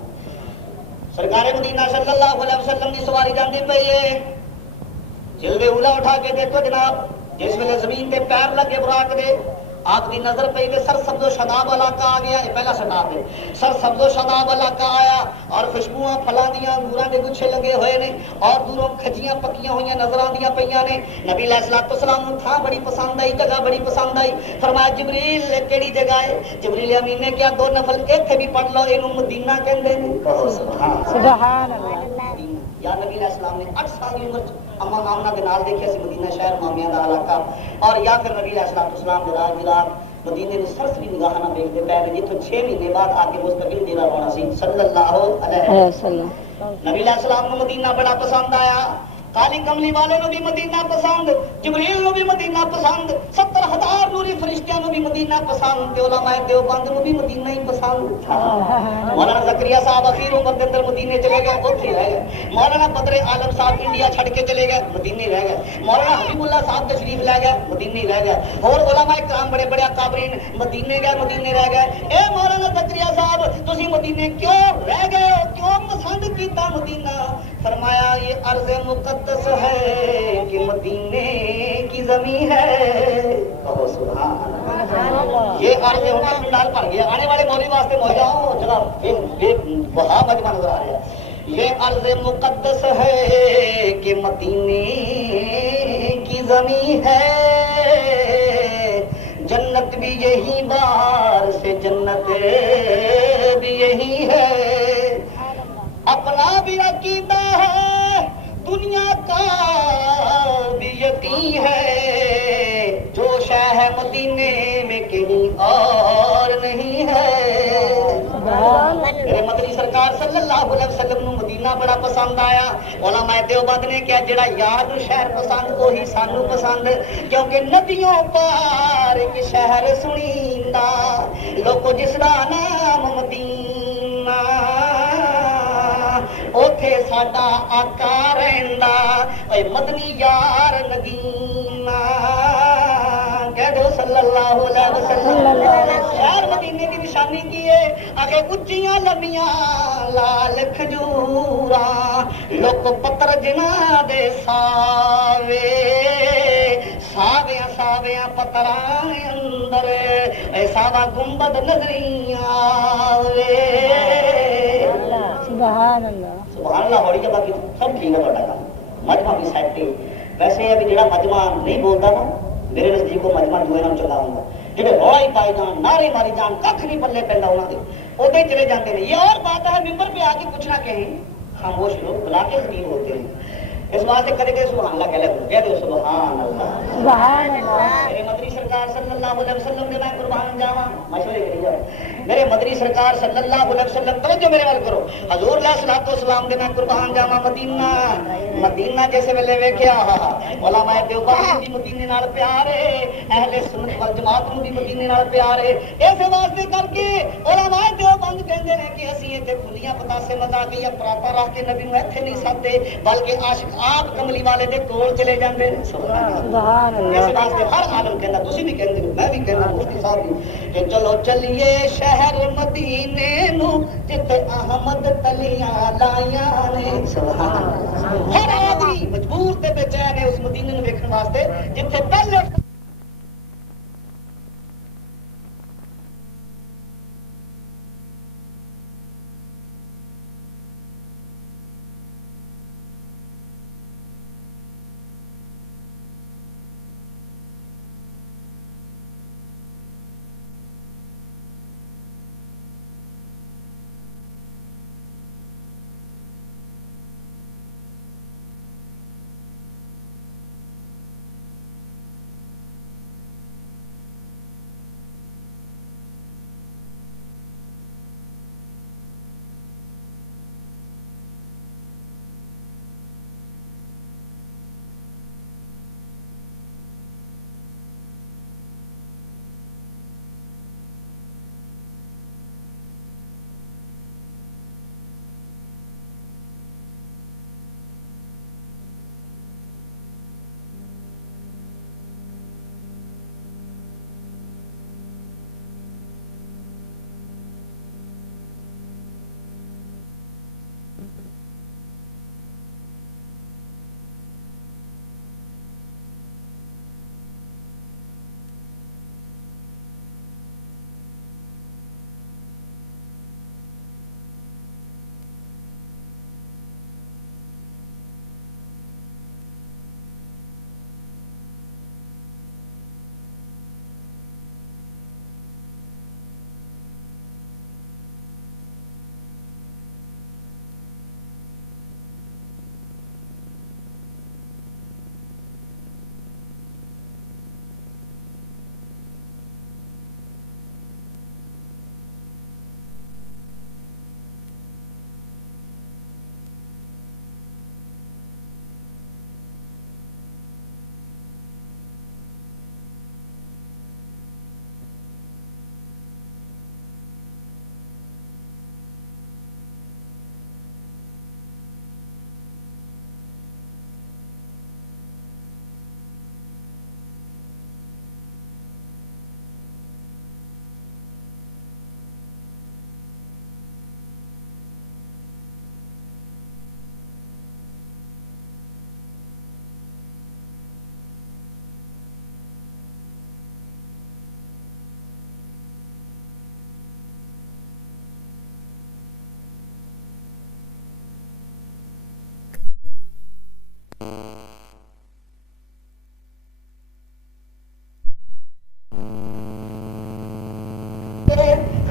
سرکار مدینہ صلی اللہ علیہ وسلم کی سواری جاندی پئی ہے جلد اولا اٹھا کے دیکھو جناب جس ویلے زمین تے پیر لگے براق دے آپ کی نظر پہ سر سبز و شاداب علاقہ آ گیا یہ پہلا شاداب ہے سر سبز و شاداب علاقہ آیا اور خوشبوئاں پھلاں دیاں انگوراں دے گچھے لگے ہوئے نے اور دوروں کھجیاں پکیاں ہوئیاں نظر آندیاں پیاں نے نبی علیہ الصلوۃ والسلام نوں تھاں بڑی پسند آئی جگہ بڑی پسند آئی فرمایا جبریل کیڑی جگہ ہے جبریل امین نے کیا 2 نفل ایتھے بھی پڑھ لو اینوں مدینہ کہندے نے سبحان اللہ یا نبی علیہ السلام نے 8 سال کی عمر اما آمنہ کے نال دیکھا سی مدینہ شہر مامیاں دا علاقہ اور یا پھر نبی علیہ السلام جلال مدینے میں سرسری نگاہ نہ دیکھتے پے جتوں 6 مہینے بعد آ کے مستقل دینا ہونا سی صلی اللہ علیہ وسلم نبی علیہ السلام کو مدینہ بڑا پسند آیا کالی کملی والے نو بھی مدینہ پسند جبریل نو بھی مدینہ پسند 70,000 نوری فرشتیاں نو بھی مدینہ پسند تے علماء دیوبند نو بھی مدینہ ہی پسند مولانا زکریا صاحب اخیر عمر دے اندر مدینے چلے گئے اوتھے رہ گئے مولانا بدر عالم صاحب انڈیا چھڑ کے چلے گئے مدینے رہ گئے مولانا حبیب اللہ صاحب تشریف لے گئے مدینے رہ گئے اور علماء کرام بڑے بڑے اکابرین مدینے رہ گئے اے مولانا زکریا صاحب تسی مدینے کیوں رہ گئے ہو کیوں پسند کیتا مدینہ فرمایا یہ عرض مقدس ہے کہ مدینے کی زمین ہے کہو سبحان اللہ یہ عرض ہونا پنڈال بھر گیا آنے والے مولوی واسطے مو جاؤ جناب بہا مجمع نظر آ رہا ہے یہ عرض مقدس ہے کہ مدینے کی زمین ہے جنت بھی یہی بار سے جنت بھی یہی ہے اپنا بھی عقیدہ ہے دنیا کا بھی یقین ہے جو شہ مدینے میں کہیں اور نہیں ہے میرے مدنی سرکار صلی اللہ علیہ وسلم نو مدینہ بڑا پسند آیا علماء دیوبند نے کیا جڑا یار نو شہر پسند وہی سانو پسند کیونکہ ندیوں پار ایک شہر سنیندا لوگو جس دا نام مدینہ اوتھے ساڈا آقا رہندا اے مدنی یار ندیمہ کہہ دو صلی اللہ علیہ وسلم شہر مدینے کی نشانی کی ہے آگے اچیاں لمیاں لال کھجوراں لوک پتر جنہ دے ساوے ساویاں ساویاں پتراں اندر اے ساوا گنبد نظریاں سبحان اللہ سبحان اللہ ہوڑی جگہ کی سب ٹھیک ہے تھوڑا کام مجمع بھی سیٹ ہے ویسے یہ بھی جڑا مجمع نہیں بولتا نا میرے نزدیک کو مجمع جو ہے نا چلا ہوں گا جڑے روڑا ہی پائے جان نعرے ماری جان کھ نہیں پلے پہندا انہاں دے اوتے چلے جاتے ہیں یہ اور بات ہے ممبر پہ آ کے کچھ نہ کہیں خاموش لوگ بلا کے خطیب ہوتے ہیں اس واسطے کدے کدے سبحان اللہ کہہ دو سبحان اللہ سبحان اللہ میرے مدنی سرکار صلی اللہ علیہ وسلم دے میں قربان جاواں مشورے کری جاؤ میرے مدنی سرکار صلی اللہ علیہ وسلم توجہ میرے وال کرو حضور علیہ الصلوۃ والسلام دے میں قربان جاواں مدینہ مدینہ جیسے ویلے ویکھیا علماء دیوبند دی مدینے نال پیار ہے اہل سنت والجماعت نوں دی مدینے نال پیار ہے اس واسطے کر کے علماء دیوبند کہندے نے کہ اسی ایتھے کھلیاں پتاسے مذاقیہ پراتا رکھ کے نبی نوں ایتھے نہیں سدتے بلکہ عاشق آپ کملی والے دے کول چلے جاندے نے سبحان اللہ اس واسطے ہر عالم کہندا تسی بھی کہندے میں بھی کہنا مفتی صاحب بھی کہ چلو چلیے شہر مدینے نو جتے احمد تلیاں لائیاں نے سبحان اللہ ہر آدمی مجبور تے بے چین ہے اس مدینے نو ویکھن واسطے جتھے پہلے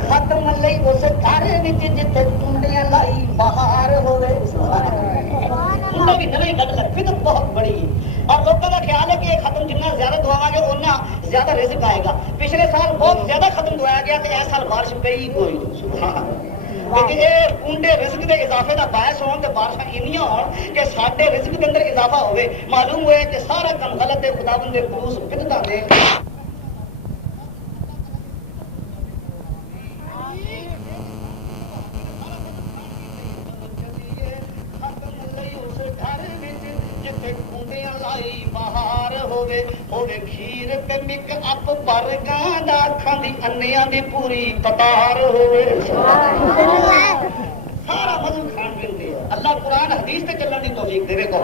ختم لئی اس گھر وچ جتھے ٹنڈیاں لائی بہار ہوے انہاں بھی نویں گل بدعت بہت بڑی اور لوگوں کا خیال ہے کہ یہ ختم جتنا زیادہ دعاواں گے اتنا زیادہ رزق آئے گا پچھلے سال بہت زیادہ ختم دعایا گیا تو اس سال بارش پئی کوئی لیکن یہ کنڈے رزق کے اضافے کا باعث ہون تو بارشاں اینیاں ہون کہ سارے رزق کے اندر اضافہ ہوئے معلوم ہوئے کہ سارا کم غلط ہے خداوند دے خلوص بدعتاں دے کھیر تے مک اپ پر گاندا کھاندی انیاں دی پوری قطار ہوے سارا مزہ کھان پین دے اللہ قرآن حدیث تے چلن دی توفیق دے کو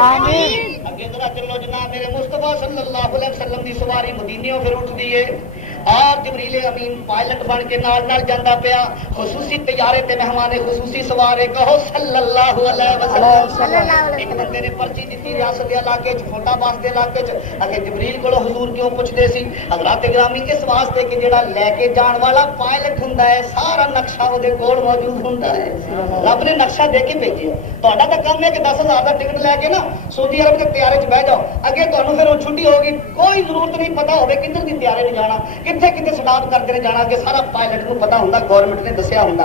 آمین اگے ذرا چلو جناب میرے مصطفیٰ صلی اللہ علیہ وسلم دی سواری مدینیوں پھر اٹھ دی ہے اور جبریل امین پائلٹ بن کے نال جاندا پیا خصوصی طیارے تے مہمان خصوصی سوارے کہو صلی اللہ علیہ وسلم ایک بندے نے پرچی دیتی ریاست کے علاقے چ کھوٹا باس دے علاقے چ اگے جبریل کولو حضور کیوں پوچھدے سی حضرات گرامی اس واسطے کہ جڑا لے کے جان والا پائلٹ ہوندا ہے سارا نقشہ او دے کول موجود ہوندا ہے رب نے نقشہ دے کے بھیجیا تہاڈا تے کام ہے کہ 10,000 دا ٹکٹ لے کے نا سعودی عرب دے طیارے چ بیٹھ جاؤ اگے تانوں پھر چھٹی ہوگی کوئی ضرورت نہیں پتہ ہوے کدھر دی طیارے نہیں جانا ਕਿੱਥੇ ਕਿੱਥੇ ਸਟਾਪ ਕਰਦੇ ਨੇ ਜਾਣਾ, ਕਿ ਸਾਰਾ ਪਾਇਲਟ ਨੂੰ ਪਤਾ ਹੁੰਦਾ, ਗਵਰਨਮੈਂਟ ਨੇ ਦੱਸਿਆ ਹੁੰਦਾ।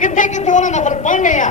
ਕਿੱਥੇ ਕਿੱਥੇ ਉਹਨਾਂ ਨਫਲ ਪੜ੍ਹਨੇ ਆ।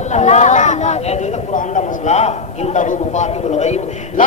ਅੱਲਾਹ। ਇਹ ਤਾਂ ਕੁਰਾਨ ਦਾ ਮਸਲਾ, ਇੰਦਹੁ ਮਫਾਤਿਹੁਲ ਗੈਬ ਲਾ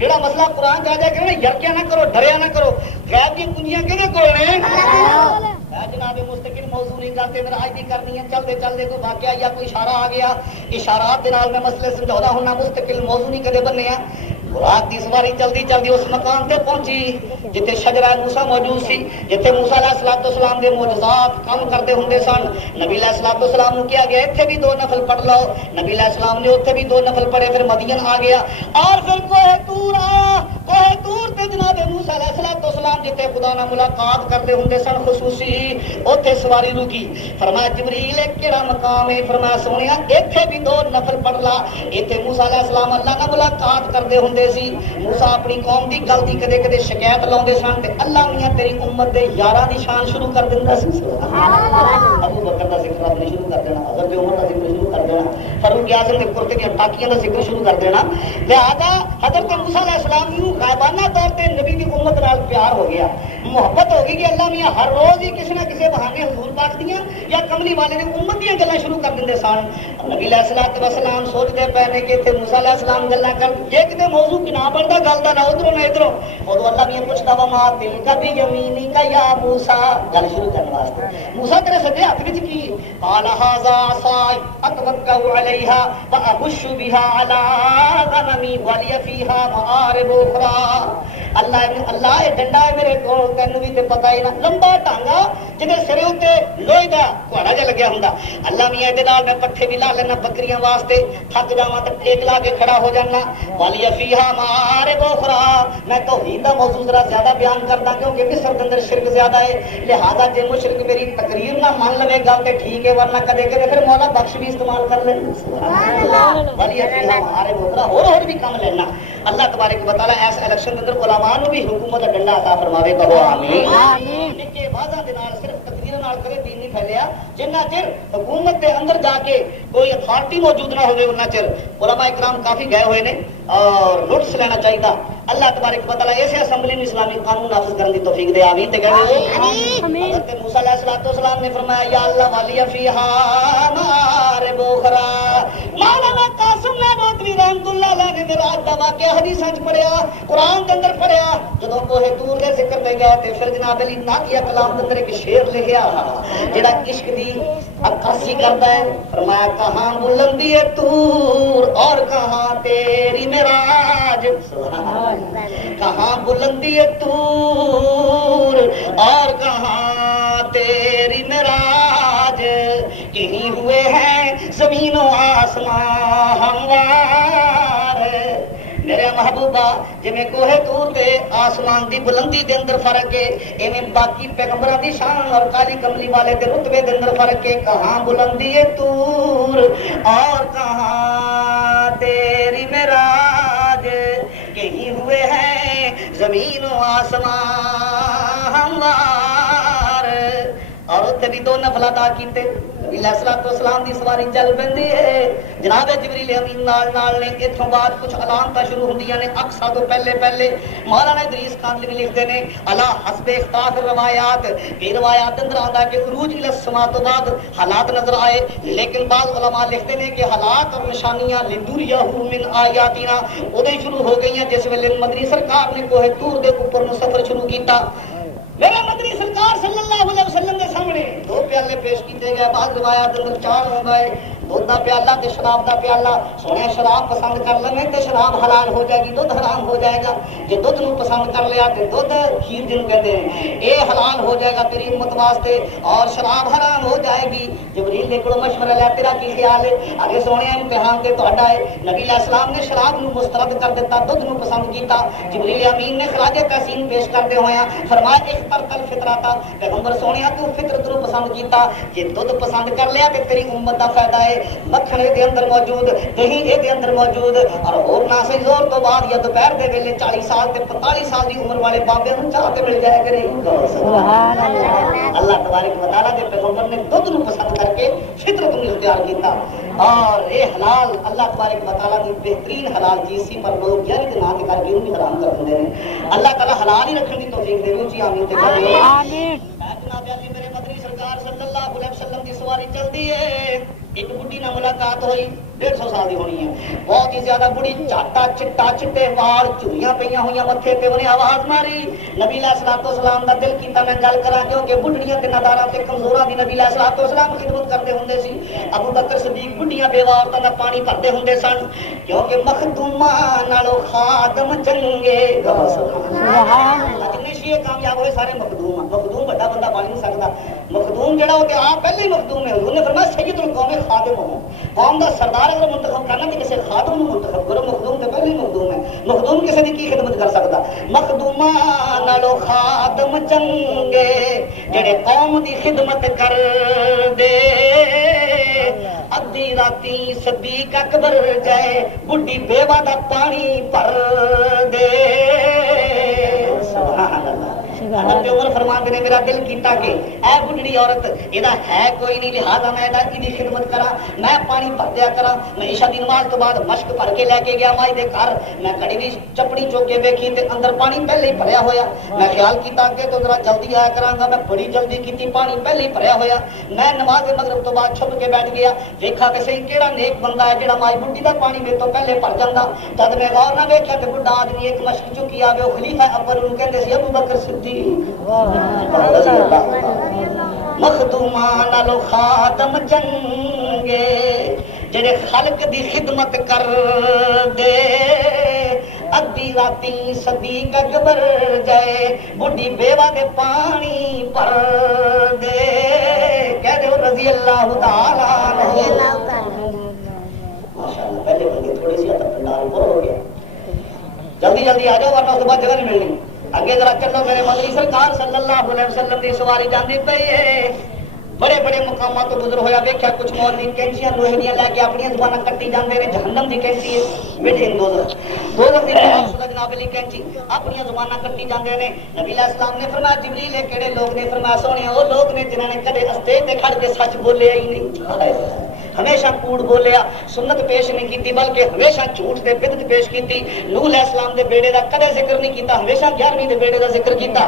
ਜਿਹੜਾ ਮਸਲਾ ਕੁਰਾਨ ਚ ਆ ਜਾਏ ਕਿ ਯਰਕਿਆ ਨਾ ਕਰੋ, ਡਰਿਆ ਨਾ ਕਰੋ, ਗੈਬ ਦੀਆਂ ਕੁੰਜੀਆਂ ਕਿਹਦੇ ਕੋਲ ਨੇ। جناب مستقل موضوع نہیں کرتے، میرا آج بھی کرنی ہے، چلتے چلتے کوئی واقعہ یا کوئی اشارہ آ گیا، اشارات کے نال میں مسئلے سمجھاؤں ہونا، مستقل موضوع نہیں کدے بننے ہیں۔ رات کی سواری چلتی چلتی اس مقام تے پہنچی جتھے شجرہ موسیٰ موجود سی، جتھے موسیٰ علیہ السلام دے معجزات کام کرتے ہوندے سن۔ نبی علیہ السلام نے کیا گیا اتھے بھی 2 نفل پڑھ لو، نبی علیہ السلام نے اتھے بھی 2 نفل پڑھے، پھر مدین آ گیا اور پھر کوہ طور آیا۔ کوہ طور تے جناب موسیٰ علیہ السلام جتھے خدا نال ملاقات کرتے ہوندے سن خصوصی، اوتھے سواری رکی۔ فرمایا جبریل کیڑا مقام ہے؟ فرمایا سونیا ایتھے بھی 2 نفل پڑھ لا۔ ایتھے موسیٰ علیہ السلام اللہ نال ملاقات کرتے ہوندے سی۔ موسیٰ اپنی قوم دی گل دی کدے کدے شکایت لاؤندے سن تے اللہ میاں تیری امت دے یاراں دی شان شروع کر دیندا سی۔ ابو بکر دا ذکر اپنے شروع کر دینا، حضرت عمر دا ذکر شروع کر دینا، فاروق اعظم دے کرتے دی ٹاکیاں دا ذکر شروع کر دینا۔ لہذا حضرت موسیٰ علیہ السلام نوں غائبانہ طور تے نبی دی امت نال پیار ہو گیا، محبت ہو گئی کہ اللہ میاں ہر روز ہی کسی نہ کسی بہانے حضور پاک دیاں یا کملی والے دی امت دیاں گلاں شروع کر دیندے سن۔ نبی علیہ السلام سوچدے پے نے کہ تے موسیٰ علیہ السلام گلاں کر یہ کتے موضوع نہ بندا گل دا، نہ ادھروں نہ ادھروں۔ اور اللہ میاں پوچھدا وا ما دل کا بھی یمینی کا یا موسیٰ، گل شروع کرنے واسطے موسیٰ تیرے سجے ہاتھ وچ کی؟ قال ھذا عصای اتوکا علیہا واحش بها علی غنمی ولی فیھا مآرب اخرى۔ اللہ اے ڈنڈا ہے میرے کول، تینوں بھی تے پتہ ہی نہ، لمبا ٹانگا جدے سرے اتے لوہے دا گھوڑا جا لگیا ہوندا۔ اللہ میاں دے نال میں پٹھے بھی لا لینا بکریاں واسطے، تھک جاواں تے ٹیک لا کے کھڑا ہو جانا۔ ولی فیھا مآرب اخرى، میں توحید دا موضوع ذرا زیادہ بیان کردا کیونکہ مصر دے اندر شرک زیادہ ہے، لہذا جے مشرک میری تقریر نہ مان لوے گل تے ٹھیک ہے، ورنہ کدے کدے پھر مولا بخش بھی استعمال کر لے۔ ولی فیھا مآرب اخرى، اور بھی کام لینا۔ اللہ تبارک و تعالی ایس الیکشن کے اندر علماء نو بھی حکومت دا ڈنڈا عطا فرماوے، کہو آمین۔ نکے واضح دے نال صرف تقریر نال کرے دین نہیں پھیلیا، جنہ چر حکومت دے اندر جا کے کوئی اتھارٹی موجود نہ ہوئے انہاں چر علماء اکرام کافی گئے ہوئے نے اور لٹس لینا چاہیے۔ اللہ تبارک و تعالی ایسے اسمبلی میں اسلامی قانون نافذ کرنے کی توفیق دے، آمین تے کہو آمین۔ حضرت موسیٰ علیہ السلام نے فرمایا یا اللہ والی فیھا مآرب اخرى۔ مولانا قاسم نانوتوی رحمۃ اللہ علیہ نے میرا دا واقعہ حدیثاں وچ پڑھیا، قرآن دے اندر پڑھیا، جدوں کوہ طور دے ذکر تے گئے تے پھر جناب علی ناقیہ کلام دے اندر ایک شعر لکھیا جڑا عشق دی عکاسی کردا ہے۔ فرمایا کہاں بلندی ہے طور اور کہاں تیری معراج، کہاں بلندی ہے طور اور کہاں تیری معراج، کہیں ہوئے ہیں زمین و آسمان ہموار۔ میرے محبوبہ جویں کوہ طور تے آسمان دی بلندی دے اندر فرق ہے، ایویں باقی پیغمبراں دی شان اور کالی کملی والے دے رتبے دے اندر فرق ہے۔ کہاں بلندی ہے طور اور کہاں تیری معراج، کہیں ہوئے ہیں زمین و آسمان ہموار۔ اور اتنے بھی 2 نفل ادا کیتے۔ نبی علیہ السلام دی سواری چل پیندی ہے، جناب جبریل امین نال نے اتھوں بعد کچھ علامتاں شروع ہوندیاں نے اقصا تو پہلے مولانا ادریس کاملی لکھتے ہیں الا حسب اختلاف الروایات، یہ روایات اندر آندا کہ عروج الی السماء تو بعد حالات نظر آئے، لیکن بعض علماء لکھتے ہیں کہ حالات اور نشانیاں لنوریہ من آیاتنا ادے شروع ہو گئی ہیں جس ویلے مدنی سرکار نے کوہ طور دے اوپر نو سفر شروع کیتا۔ میرے مدنی سرکار صلی اللہ علیہ وسلم کے سامنے 2 پیالے پیش کیتے گئے، بعض روایات اندر 4 ہو گئے، دودھ دا پیالہ تے شراب دا پیالہ۔ سونے شراب پسند کر لیں تے شراب حلال ہو جائے گی، دودھ حرام ہو جائے گا۔ جے دودھ نو پسند کر لیا تے دودھ کھیر جن کہتے ہیں اے حلال ہو جائے گا تیری امت واسطے، اور شراب حرام ہو جائے گی۔ جبریل نے کوئی مشورہ لیا تیرا کی خیال ہے؟ اگے سونے امتحان تے تہاڈا ہے۔ نبی علیہ السلام نے شراب نو مسترد کر دیتا، دودھ نو پسند کیتا۔ جبریل امین نے خراج تحسین پیش کردے ہویا فرمایا اخترت الفطرۃ، پیغمبر سونے تو فطرت نو پسند کیتا، جے دودھ پسند کر لیا تے تیری امت دا فائدہ ہے، مکھن دے اندر موجود، دہی دے اندر موجود، اور اور ناسے زور تو بعد یا دوپہر دے ویلے 40 سال تے 45 سال دی عمر والے بابے نوں چاہ تے مل جائے کرے. سبحان اللہ. اللہ تبارک و تعالیٰ دے پیغمبر نے دودھ نوں پسند کر کے فطرت نوں اختیار کیتا، اور یہ حلال اللہ تبارک و تعالیٰ کی بہترین حلال چیز سی، پر لوگ یعنی کہ نہ کے کر کے انہوں حرام کر دے ہیں. اللہ تعالیٰ حلال ہی رکھنے کی توفیق دے. اونچی آمین تے کہو آمین. جناب علی میرے مدنی سرکار صلی اللہ علیہ وسلم کی سواری چلتی ہے. ایک بڈھی نہ ملاقات ہوئی، 150 سال کی ہونی ہے، بہت ہی زیادہ بڑی، چاٹا چٹا چٹے وال، چوڑیاں پہ ہوئی متھے تے، انہیں آواز ماری. نبی علیہ الصلوۃ والسلام کا دل کیتا میں گل کراں، کیونکہ بڈھڑیاں تے ناداراں تے کمزوراں دی نبی علیہ الصلوۃ والسلام خدمت کرتے ہوندے سی. ابو بکر صدیق بڈھیاں بیوہ عورتاں دا پانی بھرتے ہوندے سن، کیونکہ مخدوماں نالو خادم چنگے. سبحان اللہ. جتنے شیعہ کامیاب ہوئے سارے مخدوم ہیں. مخدوم بڑا بندہ بن نہیں سکتا. مخدوم جڑا ہو کہ آپ پہلے ہی مخدوم ہے. حضور نے فرمایا سید القوم خادم ہو. قوم کا سردار اگر منتخب کرنا تو کسی خادم کو منتخب کرو. مخدوم تو پہلے ہی مخدوم ہے. مخدوم کسی کی خدمت کر سکتا؟ مخدوماں نالو خادم چنگے، جڑے قوم دی خدمت کر دے. ادھی راتی صدیق اکبر جائے، بڈھی بیوہ دا پانی بھر دے. سبحان اللہ. حضرت عمر فرماتے نے میرا دل کیتا کہ اے بڈھڑی عورت یہ ہے کوئی نہیں، لہٰذا میں یہ خدمت کرا، میں پانی بھر دیا کرا. میں عشاء دی نماز تو بعد مشک بھر کے لے کے گیا مائی دے گھر. میں کڑی بھی چپڑی چوک کے ویکھی تے اندر پانی پہلے ہی بھریا ہویا. میں خیال کیتا کہ تو ذرا جلدی آیا کراں گا. میں بڑی جلدی کیتی، پانی پہلے ہی بھریا ہویا. میں نماز مغرب تو بعد چھپ کے بیٹھ گیا، دیکھا کہ صحیح کیڑا نیک بندہ ہے جڑا مائی بڈھی دا پانی میرے تو پہلے بھر جاندا. جد میں غور نہ ویکھیا تے بڈھا آدمی ایک مشک چکی آوے، وہ خلیفہ اول نوں کہندے سی ابو بکر صدیق. مخدوماں نالو خادم چنگے، جڑے خلق دی خدمت کر دے. ادھی راتی صدیق اکبر جائے، بڈھی بیوہ دے پانی بھر دے. کہہ دے رضی اللہ تعالی عنہ. ماشاءاللہ پہلے بندے تھوڑی سی پنڈال پر ہو گیا. جلدی جلدی آ جاؤ ورنہ اس کے بعد جگہ نہیں ملنی. اگے ذرا چلو، میرے مدنی سرکار صلی اللہ علیہ وسلم کی سواری جاندی پئی ہے. بڑے بڑے مقامات تو گزر ہویا، ویکھیا کچھ مولوی کینچیاں لوہے دیاں لے کے اپنی زباناں کٹی جاندے نے. جہنم دی کینچی ہے، بیٹھے دوزخ دی جناب علی کینچی اپنی زباناں کٹی جاندے نے. نبی علیہ السلام نے فرمایا جبریل یہ کہڑے لوگ نے؟ فرمایا سونے وہ لوگ نے جنہاں نے کدے اسٹیج تے کھڑ کے سچ بولیا ہی نہیں، ہمیشہ کوڑ بولیا، سنت پیش نہیں کیتی، بلکہ ہمیشہ جھوٹ دے بدعت پیش کیتی. نوح علیہ السلام دے بیڑے دا کدے ذکر نہیں کیتا، ہمیشہ 11ویں دے بیڑے دا ذکر کیتا.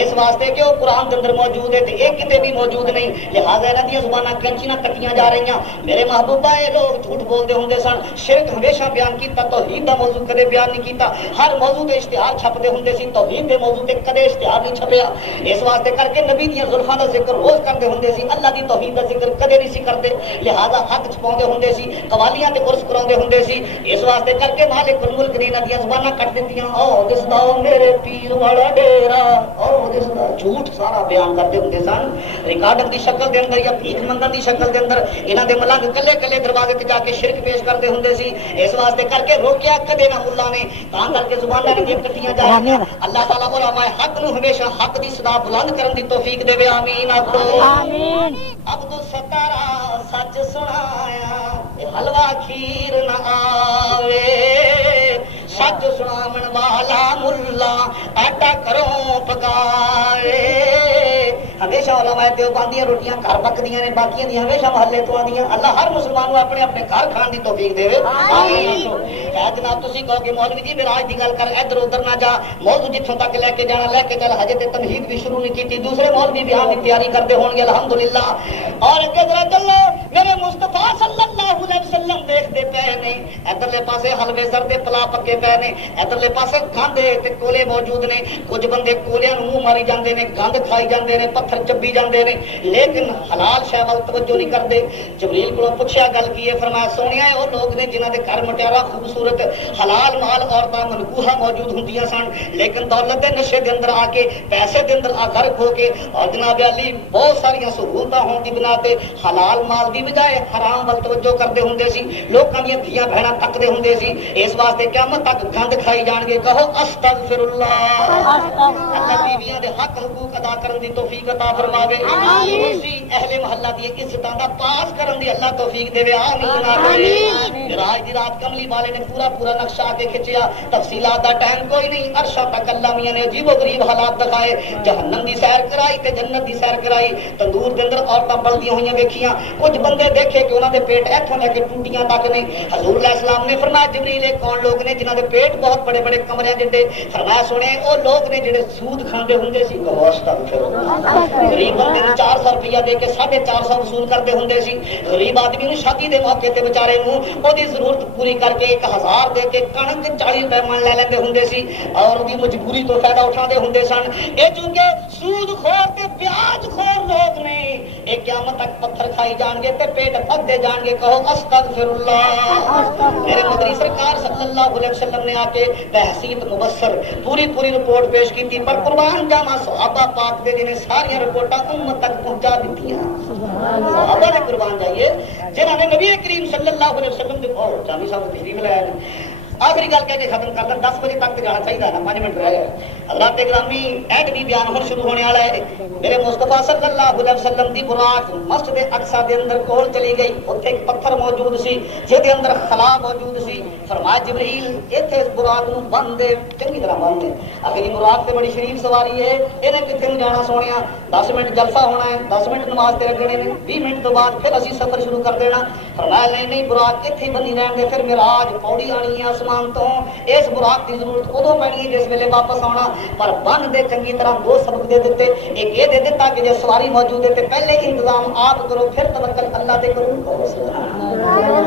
اس واسطے کہ وہ قرآن دے اندر موجود ہے تے ایک کتے بھی موجود نہیں، لہٰذا انہاں دیاں زباناں کنچیاں کٹیاں جا رہی ہیں. میرے محبوبہ یہ لوگ جھوٹ بولتے ہوندے سن، شرک ہمیشہ بیان کیتا، توحید دا موضوع کدے بیان نہیں کیتا. ہر موضوع دے اشتہار چھپدے ہوندے سی، توحید دے موضوع تے کدے اشتہار نہیں چھپیا. اس واسطے کر کے نبی دیاں زلفاں دا ذکر روز کردے ہوندے سی، اللہ دی توحید دا ذکر کدے نہیں سی کردے. لہٰذا حق چھپاؤندے ہوندے سی، قوالیاں تے عرس کراؤندے ہوندے سی. اس واسطے کر کے مالک الملک نے انہاں دیاں زباناں کٹ دتیاں. او دسدا میرے پیر والا ڈیرا، او دسدا جھوٹ سارا بیان کرتے ہوندے سن. ریکارڈنگ دی شکل دے اندر یا بھیک منگن دی شکل دے اندر انہاں دے ملنگ کلے کلے دروازے تے جا کے شرک پیش کرتے ہوندے سی. اس واسطے کر کے روکیا کدے نہ ملا نے، تاں کر کے زباناں دی کٹیاں جا رہی ہیں. اللہ تعالیٰ علماء حق نو ہمیشہ حق دی صدا بلند کرن دی توفیق دے. آمین آمین. عبد ستارا سچ سنایا حلوا کھیر نہ آوے، سچ سناون والا ملا آٹا کروں پکائے. ہمیشہ علماء دیوبندیاں روٹیاں گھر پکدیاں نے، باقیاں دی ہمیشہ محلے تو آندیاں. اللہ ہر مسلمان کو اپنے اپنے گھر کھان دی توفیق دے. جناب تسی کہو کہ مولوی جی میرا آج دی گل کر، ادھر ادھر نہ جا، موضوع جتوں تک لے کے جانا لے کے چل. ہجے تے تمہید بھی شروع نہیں کیتی، دوسرے مولوی بیان کی تیاری کرتے ہون گے الحمدللہ. اور اگے ذرا چلو، میرے مصطفیٰ صلی اللہ علیہ وسلم دیکھتے پے نے ادھرلے پاسے حلوے زردے پلا پکے پے نے، ادھرلے پاسے گندے تے کولے موجود نے. کچھ بندے کولیاں نوں منہ ماری جاندے نے، گند کھائی جاندے نے، پتھر چبی جاندے نے، لیکن حلال شے ول توجہ نہیں کردے. جبریل کو پوچھا گل کی ہے؟ فرمایا سونیا وہ لوگ نے جنہاں دے گھر مٹیارا خوبصورت حلال مال عورتاں منکوہاں موجود ہوندیاں سن، لیکن دولت دے نشے دے اندر آ کے، پیسے دے اندر غرق ہو کے، اور جناب علی بہت ساری سہولتاں ہون دی بنا تے حلال مال دی دی بجائے حرام ول توجہ کرتے ہوندے سی لوکاں دی دھیاں بہناں تکدے ہوندے سی اس واسطے قیامت تک گند کھائی جان گے کہو استغفر اللہ اللہ بیویاں دے حق حقوق ادا کرن دی توفیق عطا فرماوے اسی اہل محلہ دی عزتاں دا پاس کرن دی اللہ توفیق دے آمین آمین راج دی رات کملی والے نے پورا پورا نقشہ کے کھچیا تفصیلات دا ٹائم کوئی نہیں عرشہ تک اللہ میاں نے عجیب و غریب حالات دکھائے جہنم دی سیر کرائی تے جنت دی سیر کرائی تندور دے اندر عورتاں بلدیاں ہوئیاں ویکھیاں کچھ بندے دیکھے کہ انہاں دے پیٹ ایتھوں لے کے ٹوٹیاں تک نے حضور علیہ السلام نے فرمایا جبریل یہ کون لوگ نے جنہاں دے پیٹ بہت بڑے بڑے کمرے جڑے فرمایا سنے او لوگ نے جڑے سود کھاندے ہوندے سی کہو استغفر غریب بندے نوں 400 روپیہ دے کے 450 وصول کردے ہوندے سی غریب آدمی نوں شادی دے موقع تے بیچارے نوں او دی ضرورت پوری کر کے 1000 دے کے کنک 40 روپے من لے لیندے ہوندے سی اور دی مجبوری تو فائدہ اٹھاندے ہوندے سن اے چونکہ سود خور تے بیاج خور لوگ نے اے قیامت تک پتھر کھائی جان گے تے پیٹ پھدے جان گے کہو استغفر اللہ میرے مدری سرکار صلی اللہ علیہ وسلم نے آ کے بحثیت مبصر پوری رپورٹ پیش کی تھی پر قربان جاواں صحابہ پاک دے جنہیں ساری رپورٹاں امت تک پہنچا دیتیاں صحابہ نے قربان جائیے جنہاں نے نبی کریم صلی اللہ علیہ وسلم دے اور جامی صاحب تشریف لائے آخری گل کہہ کے ختم کرتا 10 بجے تک جانا چاہیے نا 5 منٹ رہ گئے حضرات گرامی اینڈ بھی بیان ہوں شروع ہونے والا ہے میرے مصطفیٰ صلی اللہ علیہ وسلم دی براق مسجد اقصی دے اندر کول چلی گئی اوتھے ایک پتھر موجود سی جے دے اندر خلا موجود سی فرمایا جبریل ایتھے اس براق نو بند دے چنگی طرح بند دے اگلی براق تے بڑی شریف سواری ہے انہیں کتھے جانا سونیا 10 منٹ جلسہ ہونا ہے 10 منٹ نماز تے رکھنے نے 20 منٹ تو بعد پھر اسی سفر شروع کر دینا فرمایا نہیں براق ایتھے بندی رہن دے پھر معراج پوڑی آنی ہے تو اس براق کی ضرورت ادو پڑنی ہے جس ویلے واپس آنا پر بن دے چنگی طرح 2 سبق دے دیتے ایک یہ دے دیتا کہ جب سواری موجود ہے تو پہلے انتظام آپ کرو پھر توکل اللہ تے کرو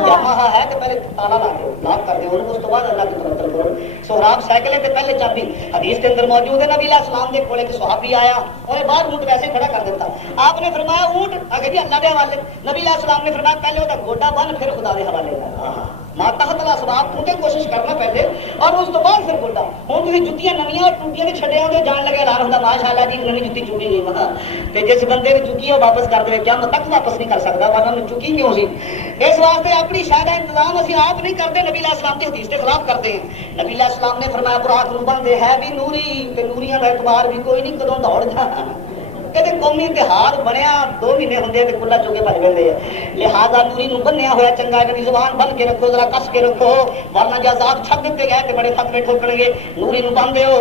یہاں ہے کہ پہلے تالا لا کے لاک کر دے اس بعد اللہ کی توکل کرو سہراب سائیکل تے پہلے چابی حدیث کے اندر موجود ہے نبی علیہ السلام دے کولے کہ صحابی آیا اور بعد اونٹ ویسے کھڑا کر دیتا آپ نے فرمایا اونٹ اگر جی اللہ دے حوالے نبی علیہ السلام نے فرمایا پہلے وہ گوڈا بن پھر خدا دے حوالے ماتحت الاسباب توں کوشش کرنا پہلے اور اس تو بعد پھر گوڈا ہوں تھی جتیاں نویاں اور ٹوٹیاں نے چھڈے آؤ جان لگے لار ہوتا ماشاءاللہ جی نویں جتی چکی گئی وہاں تے جس بندے نے چکی ہے واپس کر دے کیا تک واپس نہیں کر سکتا ورنہ نے چکی کیوں سی اس واسطے اپنی شاید انتظام اسی آپ نہیں کرتے نبی علیہ السلام کی حدیث کے خلاف کرتے ہیں نبی علیہ السلام نے فرمایا براق نو بندے ہے بھی نوری تے نوریاں کا اعتبار بھی کوئی نہیں کدوں دوڑ جانا کہتے قومی اتحاد بنیا 2 مہینے ہوندے تے کلا چوکے بھج پیندے ہیں لہذا نوری نو بنیا ہوا چنگا ہے نبی زبان بن کے رکھو ذرا کس کے رکھو ورنہ جے عذاب چھڈ دتے گئے تے بڑے فتوے ٹھوکن گے نوری نو باندھے ہو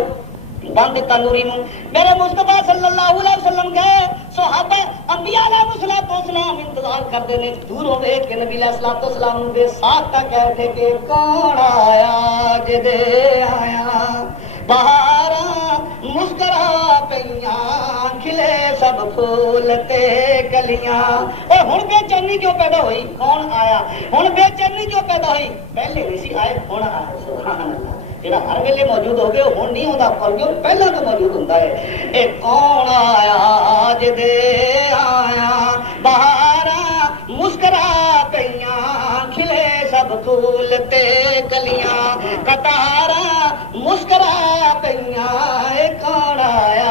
باندھ دیتا نوری نو میرے مصطفیٰ صلی اللہ علیہ وسلم گئے صحابہ انبیاء علیہ السلام انتظار کرتے ہیں دور ہو گئے کہ نبی علیہ السلام دے ساتھ تک کہتے کہ کون آیا جدے آیا بہاراں مسکرا پیاں کھلے سب پھول تے کلیاں اور ہن بے چینی کیوں پیدا ہوئی کون آیا ہن بے چینی کیوں پیدا ہوئی پہلے نہیں سی آئے ہن آئے سبحان اللہ جڑا ہر ویلے موجود ہو گئے ہن نہیں ہوندا پر جو پہلا تو موجود ہوندا ہے اے کون آیا اج دے آیا بہاراں مسکرا پیاں کھلے سب پھول تے کلیاں قطاراں مسکرا پیاں اے کون آیا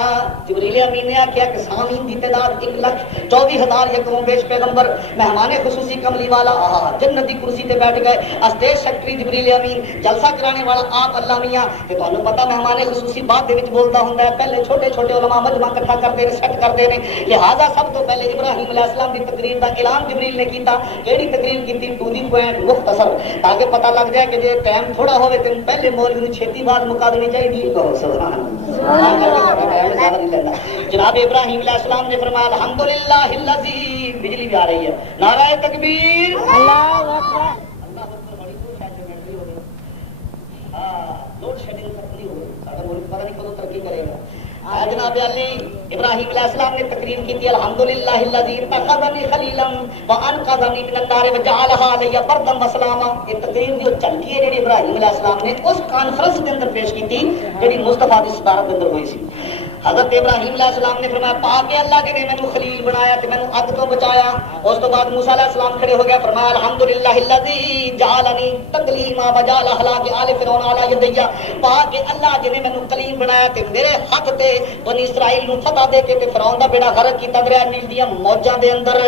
جبریل امین نے آخیا کہ سامعین کی تعداد 1,24,000 یکم بیش پیغمبر مہمان خصوصی کملی والا جنت کی کرسی تے بیٹھ گئے اسٹیج سیکرٹری جبریل امین جلسہ کرانے والا آپ اللہ میاں تے تانوں پتہ مہمان خصوصی بعد دے وچ بولتا ہوندا ہے پہلے چھوٹے چھوٹے علماء مجمع اکٹھا کرتے ہیں سیٹ کرتے ہیں لہذا سب تو پہلے ابراہیم علیہ السلام کی تقریر دا اعلان جبریل نے کیتا کیڑی تقریر کیتی ٹو دی پوائنٹ مختصر تاکہ پتہ لگ جائے کہ جے ٹائم تھوڑا ہوے تے پہلے مولوی نوں چھتی بات مکا دینی چاہیے کہو سبحان اللہ جناب ابراہیم علیہ السلام نے فرمایا الحمدللہ الذی بجلی بھی آ رہی ہے نعرہ تکبیر اللہ اکبر اللہ اکبر بڑی خوش ہے جو ہو گئی لوڈ شیڈنگ ختم نہیں ہوئی سارا ملک پتہ نہیں کدوں ترقی کرے گا جناب علی ابراہیم علیہ السلام نے تقریر کی تھی الحمدللہ الذی اتخذنی خلیلا وانقذنی من النار وجعلها علی بردا وسلاما یہ تقریر جو چلتی ہے جڑی ابراہیم علیہ السلام نے اس کانفرنس کے اندر پیش کی تھی جڑی مصطفیٰ دی صدارت کے اندر ہوئی سی حضرت ابراہیم علیہ السلام نے فرمایا پاک اللہ جی نے مینوں خلیل بنایا تے مینوں اگ تو بچایا. اس تو بعد موسیٰ علیہ السلام کھڑے ہو گیا فرمایا الحمدللہ الذی جعلنی تکلیما وجعل ہلاک آل فرعون علی یدی. پاک اللہ جی نے مینوں کلیم بنایا تے میرے ہاتھ تے بنی اسرائیل نو فتح دے کے تے فرعون دا بیڑا غرق کیتا دریا نیل دیاں موجاں دے اندر.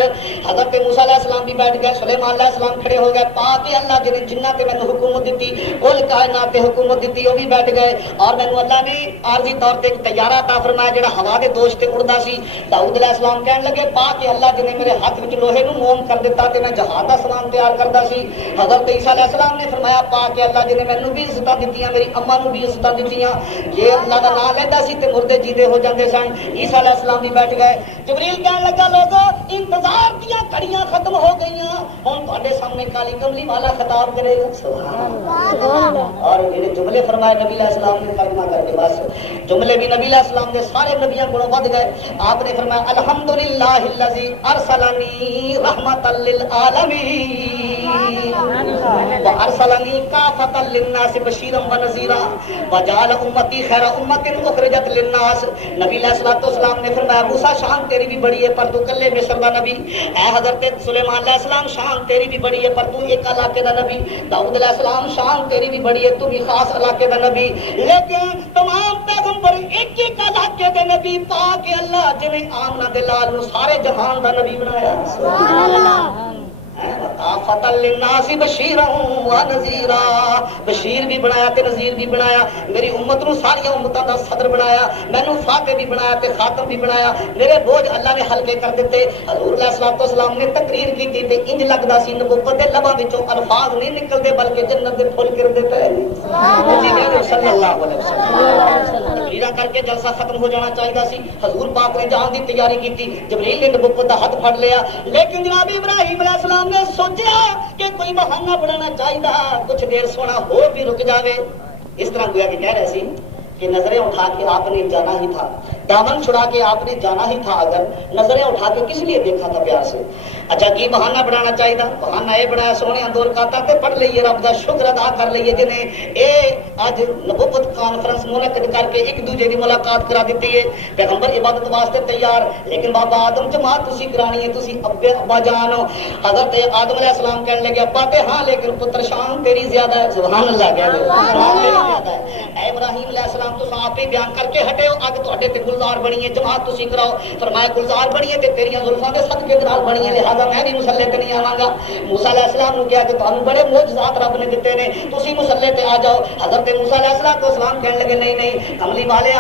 حضرت موسیٰ علیہ السلام بھی بیٹھ گئے, سلیمان علیہ السلام کھڑے ہو گئے. پاک اللہ جی نے جنہ تے مینوں حکومت دیتی کل کائنات تے حکومت دیتی وہ بھی بیٹھ گئے. اور مینوں اللہ نے عارضی طور تے ایک طیارہ عطا فرمایا جڑا ہوا دے دوش تے اڑدا سی. داؤد علیہ السلام کہن لگے پاک اللہ جی نے میرے ہاتھ وچ لوہے نو موم کر دیتا تے میں جہاد دا سامان تیار کردا سی. حضرت عیسیٰ علیہ السلام نے فرمایا پاک اللہ جی نے مینوں بھی عزتاں دتیاں, میری اماں نو بھی عزتاں دتیاں. یہ اللہ دا نام لیندا سی تے مردے جیندے ہو جاندے سن. عیسیٰ علیہ السلام بھی بیٹھ گئے. جبریل کہن لگا لوگو انتظار دیاں گھڑیاں ختم ہو گئیاں, ہن تہاڈے سامنے کالی کملی والا خطاب کرے گا. سبحان اللہ. اور یہ جملے فرمائے نبی علیہ السلام نے ترجمہ کر کے بس جملے بھی نبی علیہ السلام نے سارے نبیوں کو ود گئے. آپ نے فرمایا الحمدللہ الذی ارسلنی رحمۃ للعالمین وارسلنی کافۃ للناس بشیرا ونذیرا وجعل امتی خیر امۃ اخرجت للناس. نبی علیہ الصلوۃ والسلام نے فرمایا موسیٰ شان تیری بھی بڑی ہے پر تو کلے مصر دا نبی. اے حضرت سلیمان علیہ السلام شان تیری بھی بڑی ہے پر تو ایک علاقے دا نبی. داؤد علیہ السلام شان تیری بھی بڑی ہے تو بھی خاص علاقے دا نبی. لیکن تمام پیغمبر ایک ایک علاقے دے نبی پاک اللہ جی نے آمنہ دے لال نو سارے جہان دا نبی بنایا. سبحان اللہ. کافۃ للناس بشیرا ونذیرا, بشیر بھی بنایا تے نذیر بھی بنایا. میری امت نو ساری امتاں دا صدر بنایا, مینوں فاتح بھی بنایا تے خاتم بھی بنایا. میرے بوجھ اللہ نے ہلکے کر دیتے. حضور علیہ الصلوۃ والسلام نے تقریر کی تے انج لگدا سی نبوت دے لباں وچوں الفاظ نہیں نکلدے بلکہ جنت دے پھول گردے پے. صلی اللہ علیہ وسلم تقریراں کر کے جلسہ ختم ہو جانا چاہیدا سی. حضور پاک نے جان دی تیاری کی, جبریل نے نبوت دا ہاتھ پھڑ لیا. لیکن جناب ابراہیم علیہ السلام نے سوچا کہ کوئی بہانہ بنانا چاہیے, کچھ دیر سونا ہو بھی رک جاوے. اس طرح گویا کہ کہہ رہے سی کہ نظریں اٹھا کے آپ نے جانا ہی تھا, دامن چھڑا کے آپ نے جانا ہی تھا. اگر نظریں اٹھا کے کس لیے دیکھا تھا پیار سے؟ اچھا کی بہانہ بنانا چاہیے تھا؟ بہانہ یہ بنایا سونے دو رکعتاں تے پڑھ لئیے, رب دا شکر ادا کر لئیے جنہیں اے اج نبوت کانفرنس منعقد کر کے ایک دوجے دی ملاقات کرا دیتی ہے. پیغمبر عبادت واسطے تیار, لیکن بابا آدم جماعت تسی کرانی ہے, تسی ابا جان ہو. حضرت آدم علیہ السلام کہنے لگے ابا تے ہاں لیکن پتر شان تیری زیادہ ہے. سبحان اللہ کہہ دے شان تیری زیادہ ہے. اے ابراہیم علیہ السلام تو آپ ہی بیان کر کے ہٹے ہو, اگ تہاڈے تے گلزار بنی ہے, جماعت تسی کراؤ. فرمایا گلزار بنی ہے تے تیریاں زلفاں دے صدقے نال بنی ہے, لہذا میں بھی مصلے تے نہیں آواں گا. موسیٰ علیہ السلام نے کہا کہ تانوں بڑے معجزات رب نے دتے نے, تسی مصلے تے آ جاؤ. حضرت موسیٰ علیہ السلام کہنے لگے نہیں نہیں کملی والے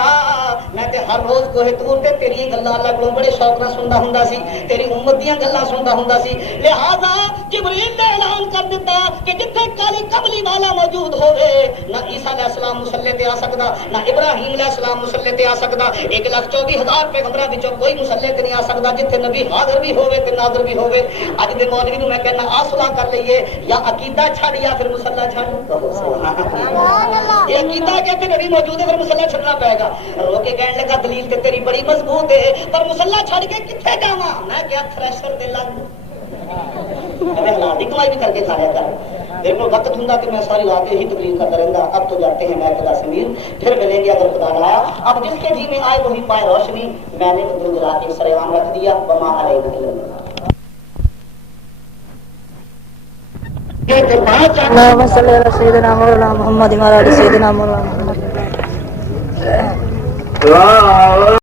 میں تے ہر روز کوہ طور تے تیری گلاں اللہ کولوں بڑے شوق نال سندا ہوندا سی, تیری امت دیاں گلاں سندا ہوندا سی. لہذا جبریل نے اعلان کر دیتا کہ جتھے کالی کملی والا موجود ہوے نہ عیسیٰ علیہ السلام مصلے تے آ سکدا, نہ ابراہیم علیہ السلام مصلے تے آ سکدا. 1,24,000 پیغمبراں وچوں کوئی مصلے تے نہیں آ سکدا جتھے نبی حاضر بھی ہوے تے ناظر بھی ہوے. اج دے مولوی نوں میں کہنا آ صلاح کر لئیے, یا عقیدہ چھڑ یا پھر مصلا چھڑ. سبحان اللہ. یہ عقیدہ کہ تے نبی موجود ہے پھر مصلا چھڑنا پائے گا. رو کے کہنے لگا دلیل تے تیری بڑی مضبوط ہے, پر مصلا چھڑ کے کتنے جاواں؟ میں کیا تھریشر تے لگ میں حالات کی کمائی بھی کر کے کھایا کر. میرے کو وقت ہوں کہ میں ساری رات یہی تقریر کرتا رہتا. اب تو جاتے ہیں میں خدا سمیر, پھر ملیں گے اگر خدا لایا. اب جس کے جی میں آئے وہی پائے روشنی. میں نے دل جلا کے سریوان رکھ دیا. وما علینا الا البلاغ. اللهم صل على سيدنا مولانا محمد وعلى ال سيدنا مولانا محمد.